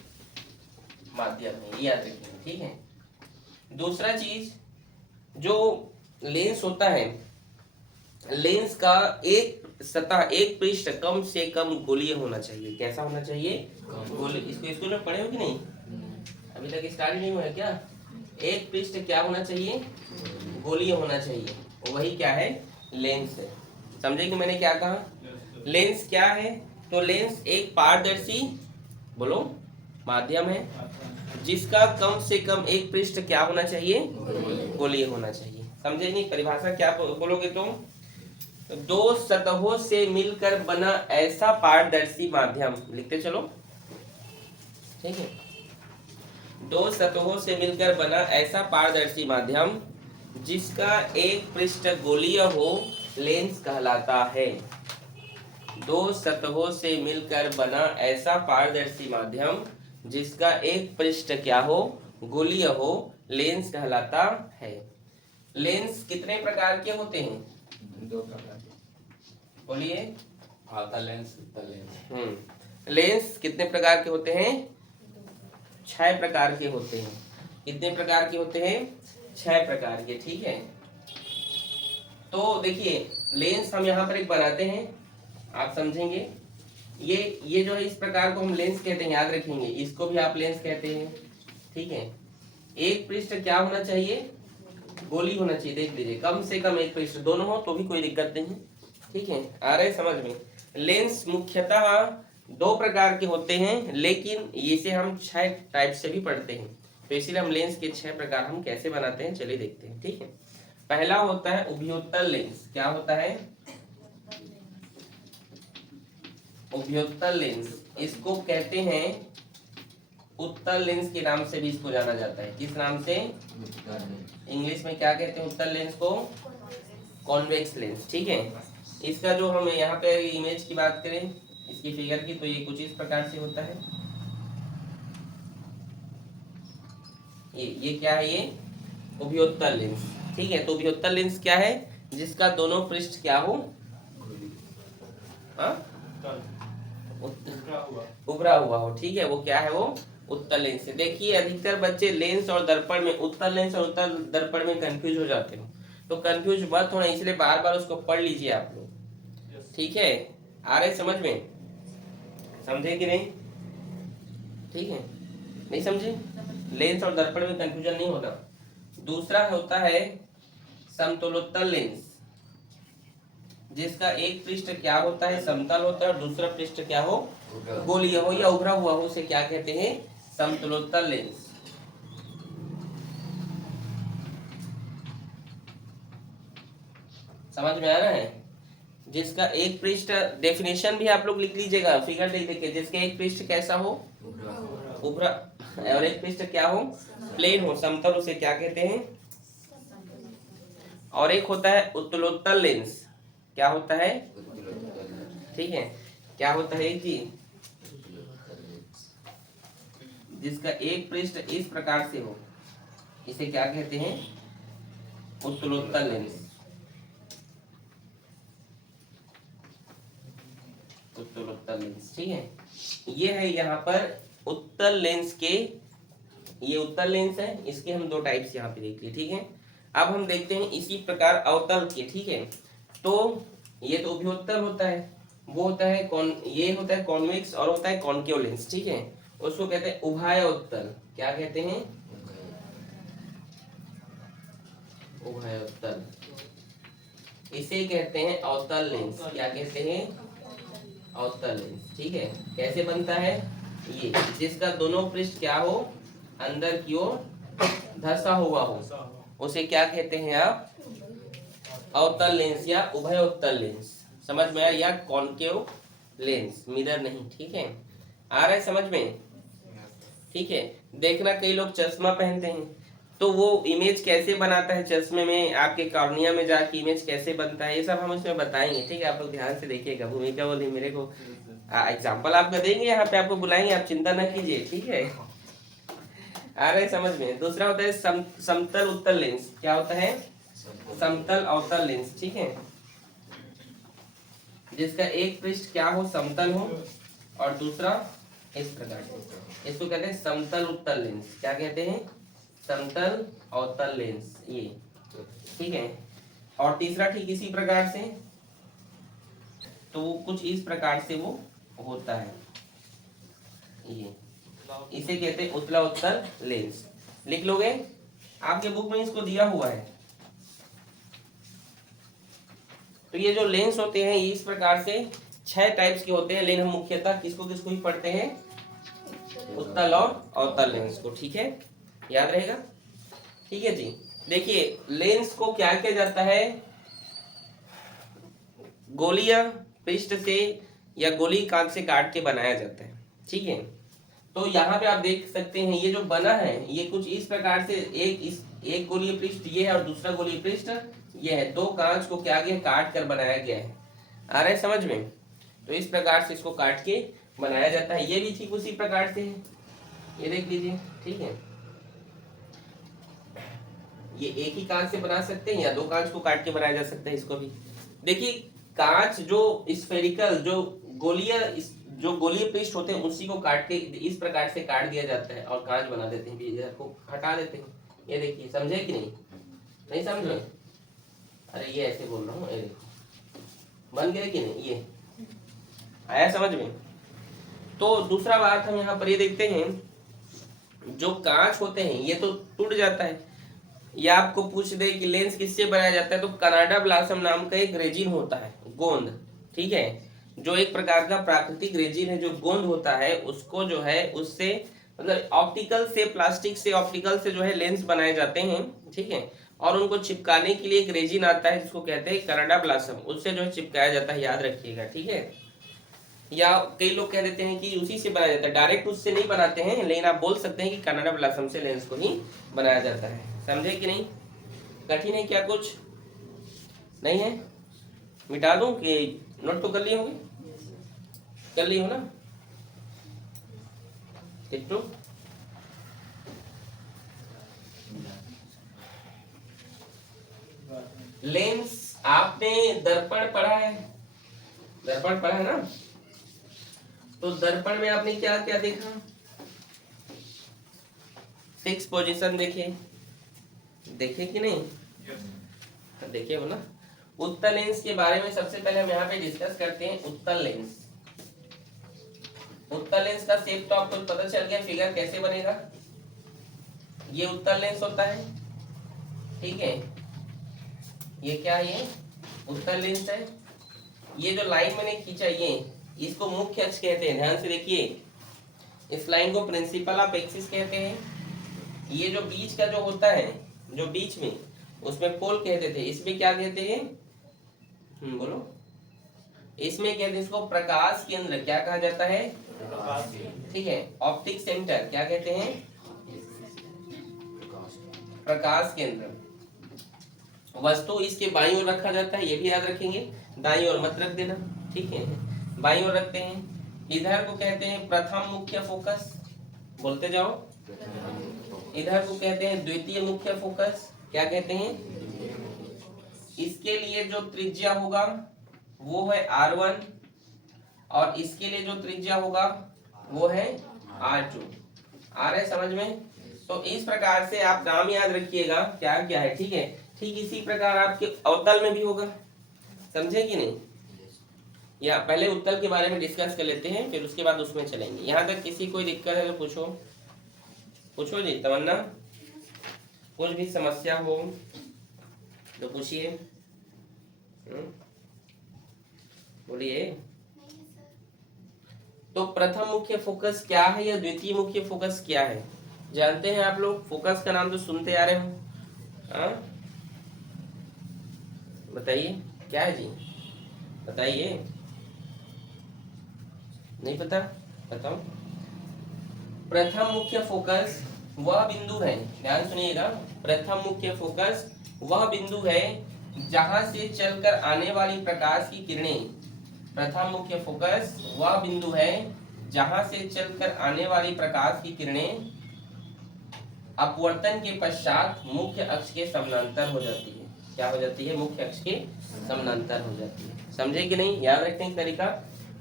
माध्यम है, ये याद रखिएगा, ठीक है। दूसरा चीज, जो लेंस होता है, लेंस का एक सतह, एक पृष्ठ कम से कम गोलीय होना चाहिए। कैसा होना चाहिए? गोलीय। इसको स्कूल में पढ़े हो कि नहीं? अभी तक स्टार्ट नहीं हुआ है क्या? एक पृष्ठ क्या होना चाहिए? गोलीय होना चाहिए। वही क्या है? लेंस है। समझे कि मैंने क्या कहा? लेंस क्या है? तो लेंस एक पारदर्शी, बोलो, माध्यम है जिसका कम से कम एक पृष्ठ क्या होना चाहिए? गोलीय होना चाहिए। समझे नहीं? परिभाषा क्या बोलोगे तुम? दो सतहों से मिलकर बना ऐसा पारदर्शी माध्यम, लिखते चलो, ठीक है। दो सतहों से मिलकर बना ऐसा पारदर्शी माध्यम जिसका एक पृष्ठ गोलीय हो, लेंस कहलाता है। दो सतहों से मिलकर बना ऐसा पारदर्शी माध्यम जिसका एक पृष्ठ क्या हो? गोलीय हो, लेंस कहलाता है। लेंस कितने प्रकार के होते हैं? 2 प्रकार के। बोलिए। आधा लेंस, उत्तल लेंस। लेंस कितने प्रकार के होते हैं? 6 प्रकार के होते हैं। कितने प्रकार के होते हैं? 6 प्रकार के, ठीक है। तो देखिए, लेंस हम यहाँ पर एक बनाते हैं, आप समझेंगे। ये जो है, इस प्रकार को हम लेंस कहते हैं, याद रखेंगे। इसको भी आप लेंस कहते हैं, ठीक है। एक पृष्ठ क्या होना चाहिए? गोली होना चाहिए। देख लीजिए, कम से कम एक पृष्ठ, दोनों हो तो भी कोई दिक्कत नहीं है, ठीक है। आ रहे समझ में? लेंस मुख्यतः 2 प्रकार के होते हैं, लेकिन इसे हम 6 टाइप से भी पढ़ते हैं। तो इसीलिए हम लेंस के 6 प्रकार हम कैसे बनाते हैं, चलिए देखते हैं, ठीक है। पहला होता है उभयोत्तल लेंस। क्या होता है? उभयोत्तल लेंस। इसको कहते हैं उत्तल लेंस के नाम से भी इसको जाना जाता है। किस नाम से? इंग्लिश में क्या कहते हैं उत्तल लेंस को? कॉन्वेक्स लेंस, ठीक है। इसका जो हम यहाँ पे इमेज की बात करें, इसकी फिगर की, तो ये कुछ इस प्रकार से होता है। ये क्या है? ये उभयोत्तल लेंस, ठीक है। तो उभयोत्तल लेंस क्या है? जिसका दोनों पृष्ठ क्या हो? उभरा हुआ हो, ठीक है। वो क्या है? वो उत्तल लेंस है। देखिए, अधिकतर बच्चे लेंस और दर्पण में, उत्तल लेंस और उत्तल दर्पण में कंफ्यूज हो जाते हो। तो कंफ्यूज मत होना, इसलिए बार बार उसको पढ़ लीजिए आप लोग, ठीक है। आ रहे समझ में? समझे कि नहीं? ठीक है, नहीं समझे? लेंस और दर्पण में कंफ्यूजन नहीं होगा। दूसरा होता है समतलोत्तल लेंस, जिसका एक पृष्ठ क्या होता है? समतल होता है, और दूसरा पृष्ठ क्या हो? गोलीय हो या उभरा हुआ हो। उसे क्या कहते हैं? समतलोत्तल लेंस। समझ में आ रहा है? जिसका एक पृष्ठ, डेफिनेशन भी आप लोग लिख लीजिएगा, फिगर देख देख के। जिसका एक पृष्ठ कैसा हो? उभरा, और एक पृष्ठ क्या हो? प्लेन हो, समतल, उसे क्या कहते हैं? और एक होता है उत्तलोत्तल लेंस। क्या होता है? ठीक है, क्या होता है जी? जिसका एक पृष्ठ इस प्रकार से हो, इसे क्या कहते हैं? उत्तलोत्तल लेंस। उत्तलोत्तल लेंस, ठीक है। ये है यहाँ पर उत्तल लेंस के, ये उत्तल लेंस है, इसके हम 2 टाइप्स यहाँ पे देख लिए, ठीक है। अब हम देखते हैं इसी प्रकार अवतल के, ठीक है। तो ये तो उभयोत्तल होता है, वो होता है ये होता है कॉन्वेक्स, और होता है कॉनकेव लेंस, ठीक है। उसको कहते हैं उभयोत्तल। क्या कहते हैं? उभयोत्तल। इसे कहते हैं अवतल लेंस। क्या कहते हैं? अवतल लेंस, ठीक है। कैसे बनता है? ये, जिसका दोनों पृष्ठ क्या हो? अंदर की ओर धंसा हुआ हो, उसे क्या कहते हैं आप? अवतल लेंस या उभयोत्तल लेंस। समझ में आया? या कॉनकेव लेंस, मिरर नहीं, ठीक है। आ रहा है समझ में? ठीक है। देखना, कई लोग चश्मा पहनते हैं, तो वो इमेज कैसे बनाता है चश्मे में, आपके कॉर्निया में जाके इमेज कैसे बनता है, ये सब हम उसमें बताएंगे, ठीक है। आप लोग ध्यान से देखिएगा। भूमिका बोली मेरे को एग्जाम्पल आपका देंगे, यहाँ पे आपको बुलाएंगे, आप चिंता न कीजिए, ठीक है। आ रहा है समझ में? दूसरा होता है समतल उत्तल लेंस। क्या होता है? समतल अवतल लेंस, ठीक है। जिसका एक पृष्ठ क्या हो, समतल हो, और दूसरा इस प्रकार से। इसको कहते हैं समतल उत्तल लेंस। क्या कहते हैं? समतल अवतल लेंस, ये ठीक है। और तीसरा ठीक इसी प्रकार से, तो वो कुछ इस प्रकार से वो होता है, ये इसे कहते हैं उत्तला उत्तल लेंस। लिख लोगे, आपके बुक में इसको दिया हुआ है। तो ये जो लेंस होते हैं इस प्रकार से 6 टाइप्स के होते हैं, लेकिन हम मुख्यतः किसको किसको ही पढ़ते हैं, उत्तल और अवतल लेंस को, ठीक है, याद रहेगा। ठीक है जी। देखिए लेंस को क्या किया जाता है, गोलीय पृष्ठ से या गोली कांच से काट के बनाया जाता है, ठीक है। तो यहाँ पे आप देख सकते हैं ये जो बना है ये कुछ इस प्रकार से, एक गोलीय पृष्ठ ये है और दूसरा गोलीय पृष्ठ ये है। दो कांच को क्या गया, काट कर बनाया गया है। आ रहा है समझ में? तो इस प्रकार से इसको काट के बनाया जाता है। ये भी ठीक उसी प्रकार से है, ये देख लीजिए, ठीक है। ये एक ही कांच से बना सकते हैं या दो कांच को काट के बनाया जा सकता है इसको भी। देखिए कांच जो स्फेरिकल जो गोलीय पृष्ठ होते हैं उसी को काट के इस प्रकार से काट दिया जाता है और कांच बना देते हैं, इधर को हटा देते हैं। ये देखिए, समझे कि नहीं? नहीं समझे? अरे ये ऐसे बोल रहा हूँ, ये देखो बन गया कि नहीं, ये आया समझ में? तो दूसरा बात हम यहाँ पर ये देखते हैं, जो कांच होते हैं ये तो टूट जाता है। या आपको पूछ दे कि लेंस किससे बनाया जाता है, तो कनाडा ब्लॉसम नाम का एक रेजिन होता है, गोंद, ठीक है, जो एक प्रकार का प्राकृतिक रेजिन है। जो गोंद होता है उसको जो है उससे मतलब ऑप्टिकल से, प्लास्टिक से ऑप्टिकल से जो है लेंस बनाए जाते हैं, ठीक है। और उनको चिपकाने के लिए एक रेजिन आता है जिसको कहते हैं कनाडा ब्लॉसम, उससे जो है चिपकाया जाता है, याद रखिएगा, ठीक है। या कई लोग कह देते हैं कि उसी से बनाया जाता है, डायरेक्ट उससे नहीं बनाते हैं, लेकिन आप बोल सकते हैं कि कनाडा ब्लॉसम से लेंस को ही बनाया जाता है। समझे कि नहीं? कठिन है क्या? कुछ नहीं है? मिटा दूं कि नोट तो कर लिए होंगे? कर लिए हो ना? टिट्टू लेंस आपने दर्पण पढ़ा है? दर्पण पढ़ा है ना? तो दर्पण में आपने क्या क्या देखा? 6 पोजीशन देखे, देखे कि नहीं? देखे हो ना? उत्तल लेंस के बारे में सबसे पहले हम यहाँ पे डिस्कस करते हैं। उत्तल लेंस, उत्तल लेंस का शेप तो आपको पता चल गया, फिगर कैसे बनेगा। ये उत्तल लेंस होता है, ठीक है। ये क्या है? ये उत्तल लेंस है। ये जो लाइन मैंने खींचा ये, इसको मुख्य अक्ष कहते हैं। ध्यान से देखिए, इस लाइन को प्रिंसिपल ऑफ एक्सिस कहते हैं। ये जो बीच का जो होता है, जो बीच में, उसमें पोल कहते थे, इसमें क्या कहते हैं? बोलो। इसमें कहते हैं इसको प्रकाश केंद्र, क्या कहा जाता है? ठीक है। ऑप्टिक सेंटर क्या कहते हैं? प्रकाश केंद्र। वस्तु इसके बाईं ओर रखा जाता है, ये भी याद रखेंगे, दाईं ओर मत रख देना, ठीक है, बाईं ओर रखते हैं। इधर को कहते हैं प्रथम मुख्य फोकस, बोलते जाओ। इधर को कहते हैं द्वितीय मुख्य फोकस, क्या कहते हैं? इसके लिए जो त्रिज्या होगा वो है R1 और इसके लिए जो त्रिज्या होगा वो है R2। आ रहा है समझ में? तो इस प्रकार से आप नाम याद रखिएगा क्या क्या है, ठीक है। ठीक इसी प्रकार आपके अवतल में भी होगा, समझे कि नहीं? या पहले उत्तल के बारे में डिस्कस कर लेते हैं, फिर उसके बाद उसमें चलेंगे। यहाँ तक किसी कोई दिक्कत है तो पूछो, पूछो जी। तमन्ना, कुछ भी समस्या हो तो पूछिए, बोलिए। तो प्रथम मुख्य फोकस क्या है या द्वितीय मुख्य फोकस क्या है, जानते हैं आप लोग? फोकस का नाम तो सुनते आ रहे हो, बताइए क्या है जी, बताइए। नहीं पता? बताओ। प्रथम मुख्य फोकस वह बिंदु है, ध्यान सुनिएगा, प्रथम मुख्य फोकस वह बिंदु है जहां से चलकर आने वाली प्रकाश की किरणें, प्रथम मुख्य फोकस वह बिंदु है जहां से चलकर आने वाली प्रकाश की किरणें अपवर्तन के पश्चात मुख्य अक्ष के समानांतर हो जाती है। क्या हो जाती है? मुख्य अक्ष के समानांतर हो जाती है। समझे कि नहीं? याद रखने का तरीका,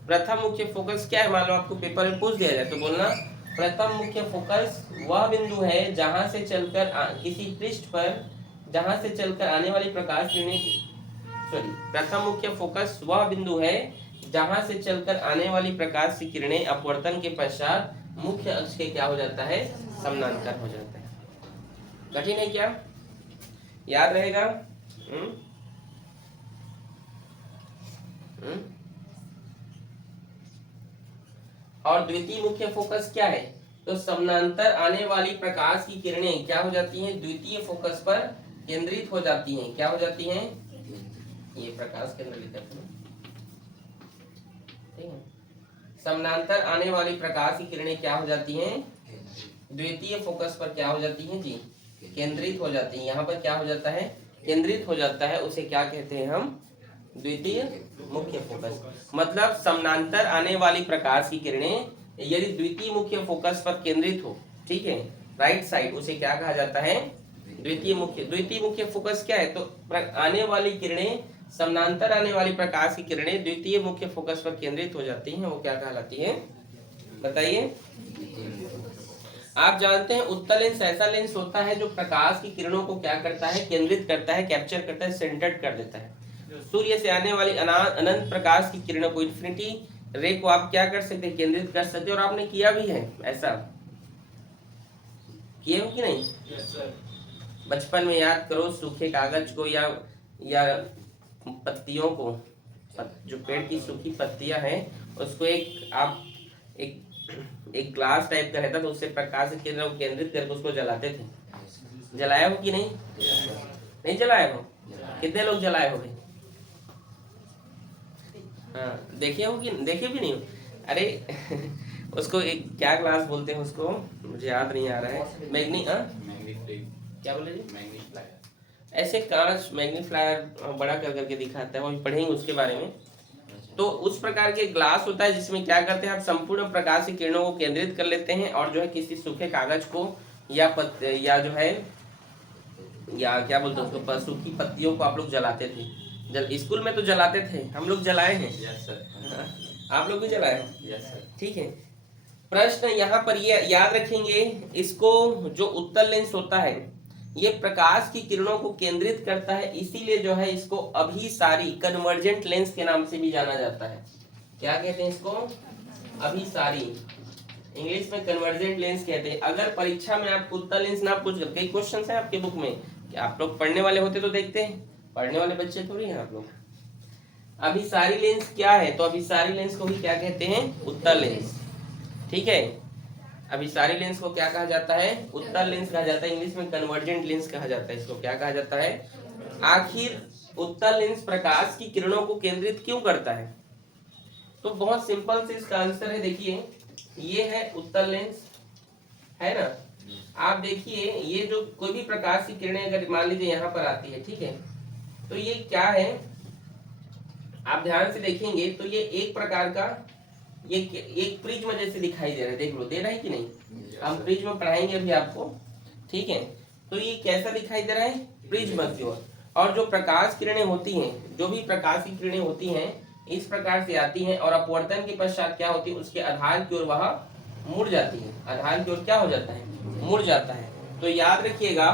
प्रथम मुख्य फोकस क्या है? मान लो आपको पेपर में पूछ दिया जाए तो बोलना प्रथम मुख्य फोकस वह बिंदु है जहां से चलकर किसी पृष्ठ पर जहां से चलकर आने वाली प्रकाश किरणें, सॉरी, प्रथम मुख्य फोकस वह बिंदु है जहां से चलकर आने वाली प्रकाश की किरणें अपवर्तन के पश्चात मुख्य अक्ष के क्या हो जाता है? समानांतर हो जाता है। कठिन है क्या? याद रहेगा? और द्वितीय मुख्य फोकस क्या है? तो समानांतर आने वाली प्रकाश की किरणें क्या हो जाती हैं? द्वितीय फोकस पर केंद्रित हो जाती हैं। क्या हो जाती हैं? ये प्रकाश केंद्र लिखा है, ठीक है। समानांतर आने वाली प्रकाश की किरणें क्या हो जाती हैं? द्वितीय फोकस पर क्या हो जाती हैं जी? केंद्रित हो जाती हैं। यहाँ पर क्या हो जाता है? केंद्रित हो जाता है। उसे क्या कहते हैं हम? द्वितीय मुख्य फोकस। मतलब समानांतर आने वाली प्रकाश की किरणें यदि द्वितीय मुख्य फोकस पर केंद्रित हो, ठीक है, राइट साइड, उसे क्या कहा जाता है? द्वितीय मुख्य फोकस क्या है? तो आने वाली किरणें, समानांतर आने वाली प्रकाश की किरणें द्वितीय मुख्य फोकस पर केंद्रित हो जाती हैं, वो क्या कहलाती हैं? बताइए। आप जानते हैं उत्तल लेंस ऐसा लेंस होता है जो प्रकाश की किरणों को क्या करता है? केंद्रित करता है, कैप्चर करता है, सेंटर्ड कर देता है। सूर्य से आने वाली अनंत प्रकाश की किरणों को, इन्फिनिटी रे को आप क्या कर सकते हैं? केंद्रित कर सकते हैं। और आपने किया भी है ऐसा, किए हो कि नहीं? बचपन में याद करो, सूखे कागज को या पत्तियों को, जो पेड़ की सूखी पत्तियां हैं, उसको एक ग्लास टाइप का रहता था, उससे प्रकाश के केंद्र को केंद्रित करके उसको जलाते थे। जलाया हो कि नहीं? नहीं जलाया हो? कितने लोग जलाए हो? हाँ, देखे हो कि देखे भी नहीं हो? अरे उसको एक क्या ग्लास बोलते हैं उसको, मुझे याद नहीं आ रहा है। क्या बोले जी? मैग्नीफायर। ऐसे कांच मैग्नीफायर बड़ा कर करके दिखाता है, वो पढ़ेंगे उसके बारे में। तो उस प्रकार के ग्लास होता है जिसमें क्या करते हैं आप? संपूर्ण प्रकाश की किरणों को केंद्रित कर लेते हैं और जो है किसी सूखे कागज को या जो है या क्या बोलते हैं उसको, सूखी पत्तियों को आप लोग जलाते थे। स्कूल में तो जलाते थे, हम लोग जलाए हैं। Yes sir. आप लोग भी जलाए? Yes sir. ठीक है। प्रश्न यहाँ पर ये याद रखेंगे, इसको जो उत्तल लेंस होता है ये प्रकाश की किरणों को केंद्रित करता है, इसीलिए जो है इसको अभिसारी कन्वर्जेंट लेंस के नाम से भी जाना जाता है। क्या कहते हैं इसको? अभिसारी, इंग्लिश में कन्वर्जेंट लेंस कहते हैं। अगर परीक्षा में आप उत्तल लेंस ना पूछ कर, कई क्वेश्चन है आपके बुक में, कि आप लोग पढ़ने वाले होते तो देखते हैं, पढ़ने वाले बच्चे थोड़ी हैं आप लोग। अभिसारी लेंस क्या है? तो अभिसारी लेंस को भी क्या कहते हैं? उत्तल लेंस। ठीक है, अभिसारी लेंस को क्या कहा जाता है? उत्तल लेंस कहा जाता है। इंग्लिश में कन्वर्जेंट लेंस कहा जाता है। इसको क्या कहा जाता है? आखिर उत्तल लेंस प्रकाश की किरणों को केंद्रित क्यों करता है? तो बहुत सिंपल से इसका आंसर है, देखिए ये है उत्तल लेंस, है ना। आप देखिए ये जो कोई भी प्रकाश की किरणें अगर मान लीजिए यहाँ पर आती है, ठीक है, तो ये क्या है? आप ध्यान से देखेंगे तो ये एक प्रकार का ये एक प्रिज्म जैसे दिखाई दे रहा है। देख लो, दे रहा है कि नहीं? हम प्रिज्म पढ़ाएंगे अभी आपको, ठीक है। तो ये कैसा दिखाई दे रहा है? प्रिज्म की ओर। और जो प्रकाश किरणें होती हैं, जो भी प्रकाश की किरणें होती हैं, इस प्रकार से आती हैं और अपवर्तन के पश्चात क्या होती है? उसके आधार की ओर वह मुड़ जाती है। आधार की ओर क्या हो जाता है? मुड़ जाता है। तो याद रखिएगा,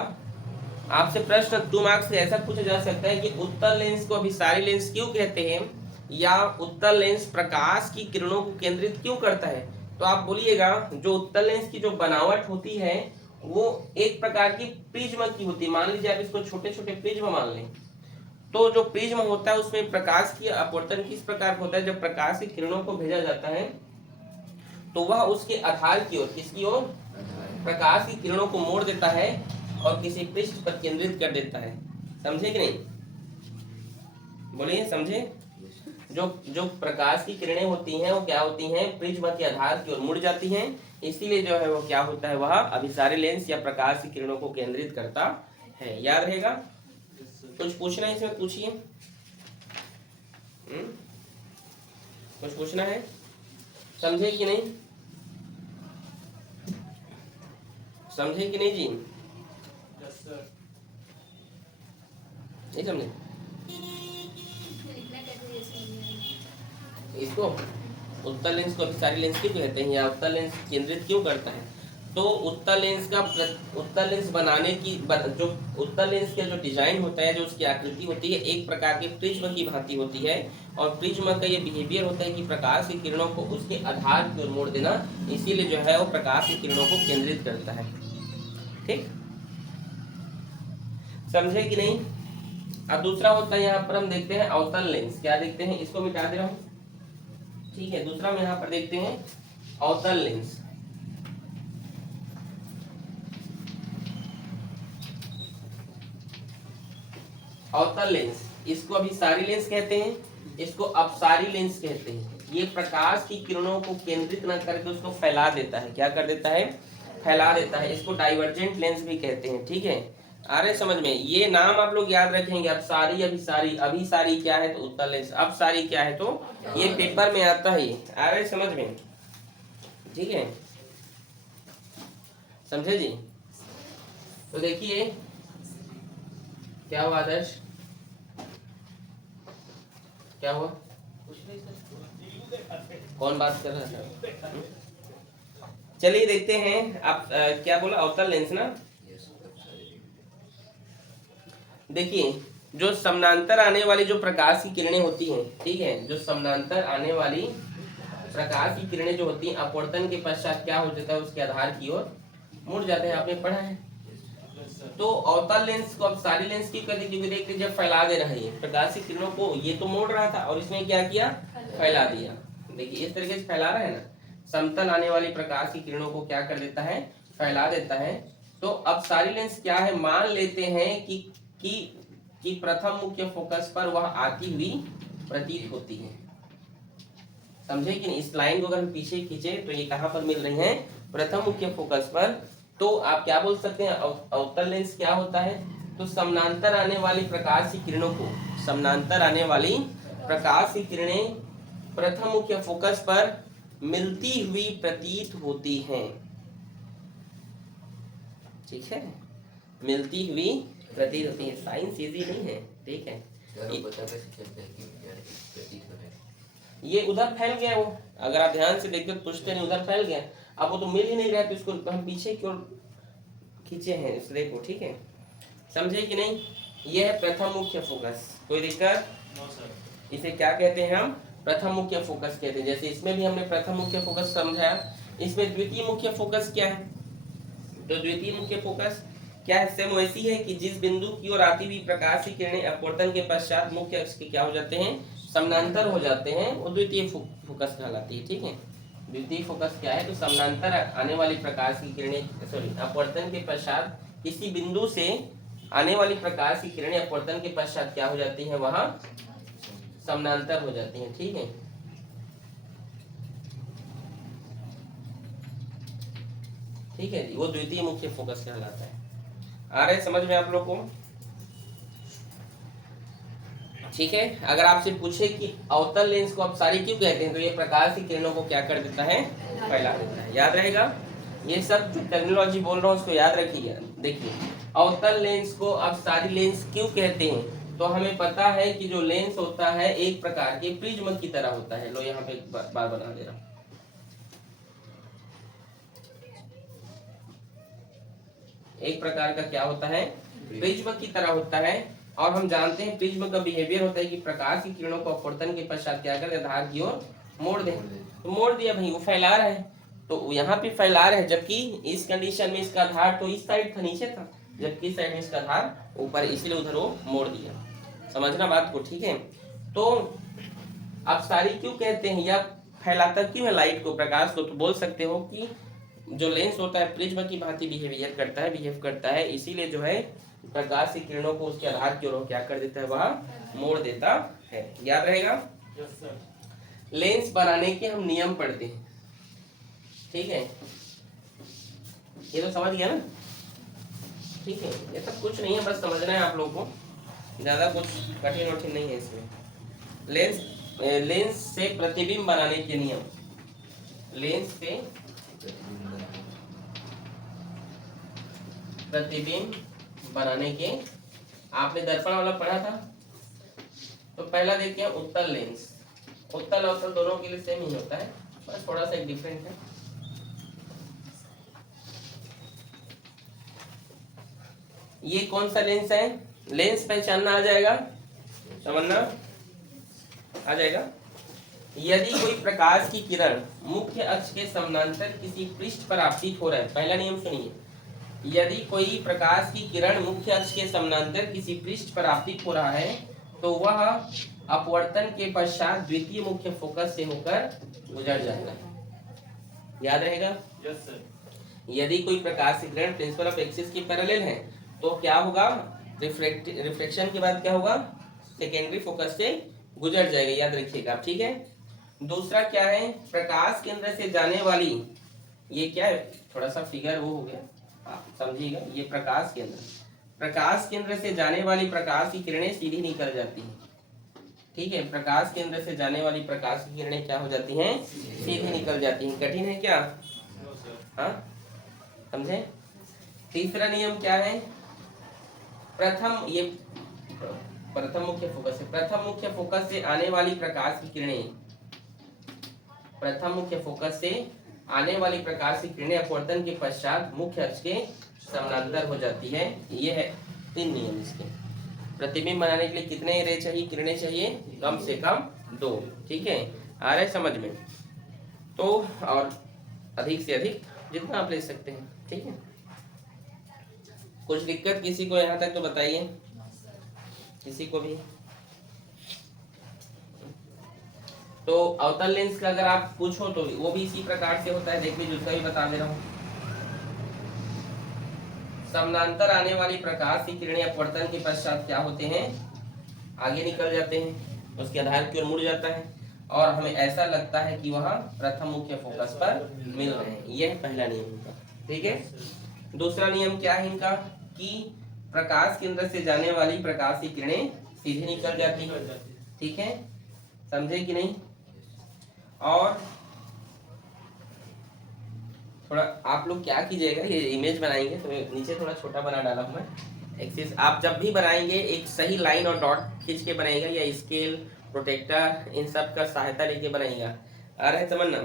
आपसे प्रश्न 2 मार्क्स से ऐसा पूछा जा सकता है कि उत्तल लेंस को अभिसारी लेंस क्यों कहते हैं, या उत्तल लेंस प्रकाश की किरणों को केंद्रित क्यों करता है। तो आप बोलिएगा जो उत्तल लेंस की जो बनावट होती है वो एक प्रकार की प्रिज्म की होती है। मान लीजिए आप इसको छोटे छोटे प्रिज्म मान लें, तो जो प्रिज्म होता है उसमें प्रकाश की अपवर्तन किस प्रकार होता है? जब प्रकाश की किरणों को भेजा जाता है तो वह उसके आधार की ओर, किसकी ओर? प्रकाश की किरणों को मोड़ देता है और किसी पृष्ठ पर केंद्रित कर देता है। समझे कि नहीं? बोलिए, समझे? जो प्रकाश की किरणें होती हैं वो क्या होती हैं? प्रिज्म के आधार की ओर मुड़ जाती हैं, इसीलिए जो है वो क्या होता है? वह अभिसारी लेंस या प्रकाश की किरणों को केंद्रित करता है। याद रहेगा? कुछ पूछना है इसमें? पूछिए। कुछ पूछना है? समझे कि नहीं? समझे कि नहीं जी? नहीं समझे? इसको उत्तल लेंस को अभिसारी लेंस क्यों कहते हैं, या उत्तल लेंस केंद्रित क्यों करता है? तो उत्तल लेंस बनाने की जो उत्तल लेंस का जो डिजाइन होता है, जो उसकी आकृति होती है, एक प्रकार के प्रिज्म की भांति होती है। और प्रिज्म का ये बिहेवियर होता है कि प्रकाश की किरणों को उसके आधार की ओर मोड़ देना, इसीलिए जो है वो प्रकाश की किरणों को केंद्रित करता है। ठीक, समझे कि नहीं? अब दूसरा होता है, यहाँ पर हम देखते हैं अवतल लेंस। क्या देखते हैं, इसको मिटा दे रहा हूं, ठीक है। दूसरा में यहाँ पर देखते हैं अवतल लेंस। अवतल लेंस, इसको अभिसारी लेंस कहते हैं, इसको अपसारी लेंस कहते हैं। ये प्रकाश की किरणों को केंद्रित न करके उसको फैला देता है। क्या कर देता है? फैला देता है। इसको डाइवर्जेंट लेंस भी कहते हैं। ठीक है, आ रहे समझ में? ये नाम आप लोग याद रखेंगे, अपसारी, अभिसारी। अभिसारी क्या है तो उत्तल लेंस, अपसारी क्या है तो ये पेपर में आता है। ये आ रहे समझ में? ठीक है, समझे जी? तो देखिए क्या हुआ आदर्श, क्या हुआ? कौन बात कर रहा था? चलिए देखते हैं। आप क्या बोला, अवतल लेंस ना? देखिए, जो समानांतर आने वाली जो प्रकाश की किरणें होती हैं, ठीक है, जो समानांतर आने वाली प्रकाश की किरणें जो होती हैं, अपवर्तन के पश्चात क्या हो जाता है, उसके आधार की ओर मुड़ जाते हैं। आपने पढ़ा है। तो अवतल लेंस को अपसारी लेंस क्यों कहते हैं? क्योंकि देखिए जब फैला दे रहा है प्रकाश की किरणों को, ये तो मोड़ रहा था और इसने क्या किया, फैला दिया। देखिए इस तरीके से फैला रहा है ना, समतल आने वाली प्रकाश की किरणों को क्या कर देता है, फैला देता है। तो अपसारी लेंस क्या है, मान लेते हैं कि प्रथम मुख्य फोकस पर वह आती हुई प्रतीत होती है। समझे कि नहीं? इस लाइन को अगर हम पीछे खींचे तो ये कहां पर मिल रही है, प्रथम मुख्य फोकस पर। तो आप क्या बोल सकते हैं, अवतल लेंस क्या होता है? तो समानांतर आने वाली प्रकाश की किरणों को, समानांतर आने वाली प्रकाश की किरणें प्रथम मुख्य फोकस पर मिलती हुई प्रतीत होती हैं। ठीक है, मिलती हुई प्रतीत होती है। साइंस इजी नहीं है, ठीक है। ये उधर फैल गया, वो अगर आप ध्यान से देखते तो पूछते नहीं, उधर फैल गया। अब वो तो मिल ही नहीं रहा, तो इसको हम पीछे की ओर खींचे हैं इस रेखा को। ठीक है, समझे कि नहीं? ये है प्रथम मुख्य फोकस। कोई दिक्कत? No sir. इसे क्या कहते हैं हम? प्रथम मुख्य फोकस कहते हैं। जैसे इसमें भी हमने प्रथम मुख्य फोकस समझाया, इसमें द्वितीय मुख्य फोकस क्या है? तो द्वितीय मुख्य फोकस क्या है? सेम वैसी है कि जिस बिंदु की ओर आती हुई प्रकाश की किरणें अपवर्तन के पश्चात मुख्य अक्ष के क्या हो जाते हैं, समानांतर हो जाते हैं, वो द्वितीय फोकस कहलाती है। ठीक है, द्वितीय फोकस क्या है? तो समानांतर आने वाली प्रकाश की किरणें, सॉरी, अपवर्तन के पश्चात किसी बिंदु से आने वाली प्रकाश की किरणें अपवर्तन के पश्चात क्या हो जाती हैं, वहां समानांतर हो जाती हैं। ठीक है, ठीक है जी, वो द्वितीय मुख्य फोकस कहलाता है। आ रहे समझ में आप लोग को? ठीक है, अगर आपसे पूछे कि अवतल लेंस को अपसारी क्यों कहते हैं, तो ये प्रकाश की किरणों को क्या कर देता है, फैला देता है। याद रहेगा? ये सब जो टर्मिनोलॉजी बोल रहा हूँ उसको याद रखिए। देखिए, अवतल लेंस को अपसारी लेंस क्यों कहते हैं? तो हमें पता है कि जो लेंस होता है एक प्रकार के प्रिज्म की तरह होता है। लो यहाँ पे एक बार बना दे रहा हूँ। एक प्रकार का क्या होता है, प्रिज्म की तरह होता है। और हम जानते हैं प्रिज्म का बिहेवियर होता है कि प्रकाश की किरणों को अपवर्तन के पश्चात क्या कर आधार की ओर मोड़ दे। तो मोड़ दिया भाई, वो फैला रहा है, तो यहाँ पे फैला रहा है, जबकि इस कंडीशन में इसका आधार तो इस साइड था, नीचे था, जबकि इस साइड में इसका आधार ऊपर, इसलिए उधर वो मोड़ दिया। समझना बात को? ठीक है, तो अपसारी क्यों कहते हैं या फैलाता क्यों है लाइट को, प्रकाश को? तो बोल सकते हो कि जो लेंस होता है प्रिज्म की भांति बिहेव करता है, इसीलिए जो है प्रकाश की किरणों को उसके आधार की ओर क्या कर देता है, वह मोड़ देता है। याद रहेगा? Yes sir. लेंस बनाने के हम नियम पढ़ते हैं। ठीक है, ये तो समझ गया ना? ठीक है, ये सब कुछ नहीं है, बस समझना है आप लोगों को, ज्यादा कुछ कठिन वठिन नहीं है इसमें। लेंस से प्रतिबिंब बनाने के नियम। लेंस से प्रतिबिंब बनाने के, आपने दर्पण वाला पढ़ा था। तो पहला देखते हैं उत्तल लेंस। उत्तल अवतल दोनों के लिए सेम ही होता है, बस थोड़ा सा एक डिफरेंट है। ये कौन सा लेंस है? लेंस पहचानना आ जाएगा, समझना आ जाएगा। यदि कोई प्रकाश की किरण मुख्य अक्ष के समानांतर किसी पृष्ठ पर आपतित हो रहा है, पहला नियम सुनिए, यदि कोई प्रकाश की किरण मुख्य अक्ष के समानांतर किसी पृष्ठ पर आपतित हो रहा है तो वह अपवर्तन के पश्चात द्वितीय मुख्य फोकस से होकर गुजर जाएगा। याद रहेगा? Yes sir. यदि कोई प्रकाश की किरण प्रिंसिपल ऑफ एक्सिस के पैरेलल है तो क्या होगा? रिफ्लेक्शन के बाद क्या होगा? सेकेंडरी फोकस से गुजर जाएगा, याद रखिएगा, ठीक है। दूसरा क्या है? प्रकाश केंद्र से जाने वाली, ये क्या है, थोड़ा सा फिगर वो हो गया, आप समझिएगा। ये प्रकाश केंद्र से जाने वाली प्रकाश की किरणें सीधी निकल जाती हैं, ठीक है। प्रकाश केंद्र से जाने वाली प्रकाश की किरणें क्या हो जाती हैं? सीधी निकल जाती हैं। कठिन है क्या? हाँ, समझे? तीसरा नियम क्या है? प्रथम मुख्य फोकस है। प्रथम मुख्य फोकस से आने वाली प्रकाश की किरणें, प्रथम मुख्य फोकस से आने वाली प्रकाश की किरणें अपवर्तन के पश्चात मुख्य अक्ष के समानांतर हो जाती है। ये है 3 नियम इसके। प्रतिबिंब बनाने के लिए कितने रे चाहिए, किरणें चाहिए? कम से कम 2, ठीक है। आ रहा है समझ में? तो और अधिक से अधिक जितना आप ले सकते हैं, ठीक है। कुछ दिक्कत किसी को यहाँ तक तो बताइए, किसी को भी। तो अवतल लेंस का अगर आप पूछो तो वो भी इसी प्रकार से होता है, देख लीजिए, उसका भी बता दे रहा हूँ। समानांतर आने वाली प्रकाश की किरणें अपवर्तन के पश्चात क्या होते हैं? आगे निकल जाते हैं, उसके आधार की ओर मुड़ जाता है और हमें ऐसा लगता है कि वह प्रथम मुख्य फोकस पर मिल रहे हैं। यह पहला नियम इनका, ठीक है। दूसरा नियम क्या है इनका? कि प्रकाश केंद्र से जाने वाली प्रकाश की किरणें सीधे निकल जाती है, ठीक है, समझे कि नहीं? और थोड़ा आप लोग क्या कीजिएगा, ये इमेज बनाएंगे तो नीचे थोड़ा छोटा बना डाला हूं मैं एक्सिस। आप जब भी बनाएंगे एक सही लाइन और डॉट खींच के बनाएगा, या स्केल, प्रोटेक्टर, इन सब का सहायता लेके बनाएगा। आ रहा है समझना?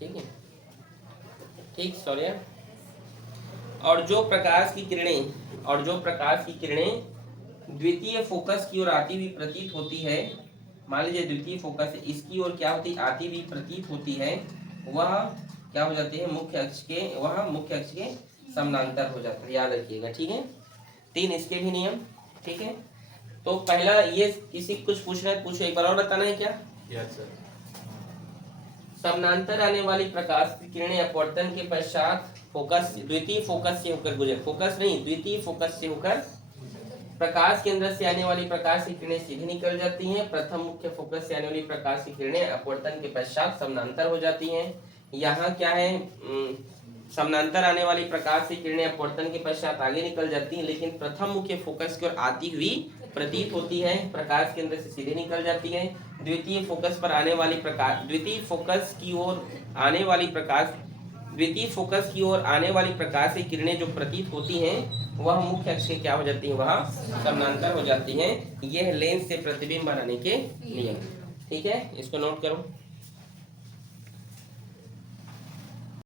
ठीक है, ठीक, सॉरी। और जो प्रकाश की किरणें द्वितीय फोकस की ओर आती हुई प्रतीत होती है, मान लीजिए द्वितीय फोकस है, इसकी ओर क्या होती, आती हुई प्रतीत होती है, वह क्या हो जाती है? मुख्य अक्ष के समानांतर हो जाता है, याद रखिएगा, ठीक है। 3 इसके भी नियम, ठीक है। तो पहला ये, किसी कुछ पूछना है पूछो, एक बार और बताना है क्या? Yes sir. समानांतर आने वाली प्रकाश की किरणें अपवर्तन के पश्चात द्वितीय फोकस से होकर गुजर, फोकस नहीं, द्वितीय फोकस से होकर प्रकाश केंद्र से आने वाली प्रकाश की किरणें सीधी निकल जाती हैं। प्रथम मुख्य फोकस से आने वाली प्रकाश की किरणें अपवर्तन के पश्चात समानांतर हो जाती हैं। यहाँ क्या है? समानांतर आने वाली प्रकाश की किरणें अपवर्तन के पश्चात आगे निकल जाती हैं, लेकिन प्रथम मुख्य फोकस की ओर आती हुई प्रतीत होती है, प्रकाश केंद्र से सीधे निकल जाती है। द्वितीय फोकस की ओर आने वाली प्रकाश की किरणें जो प्रतीत होती हैं वह मुख्य अक्ष के क्या हो जाती है? वह समानांतर हो जाती हैं। यह लेंस से प्रतिबिंब बनाने के नियम, ठीक है, इसको नोट करो।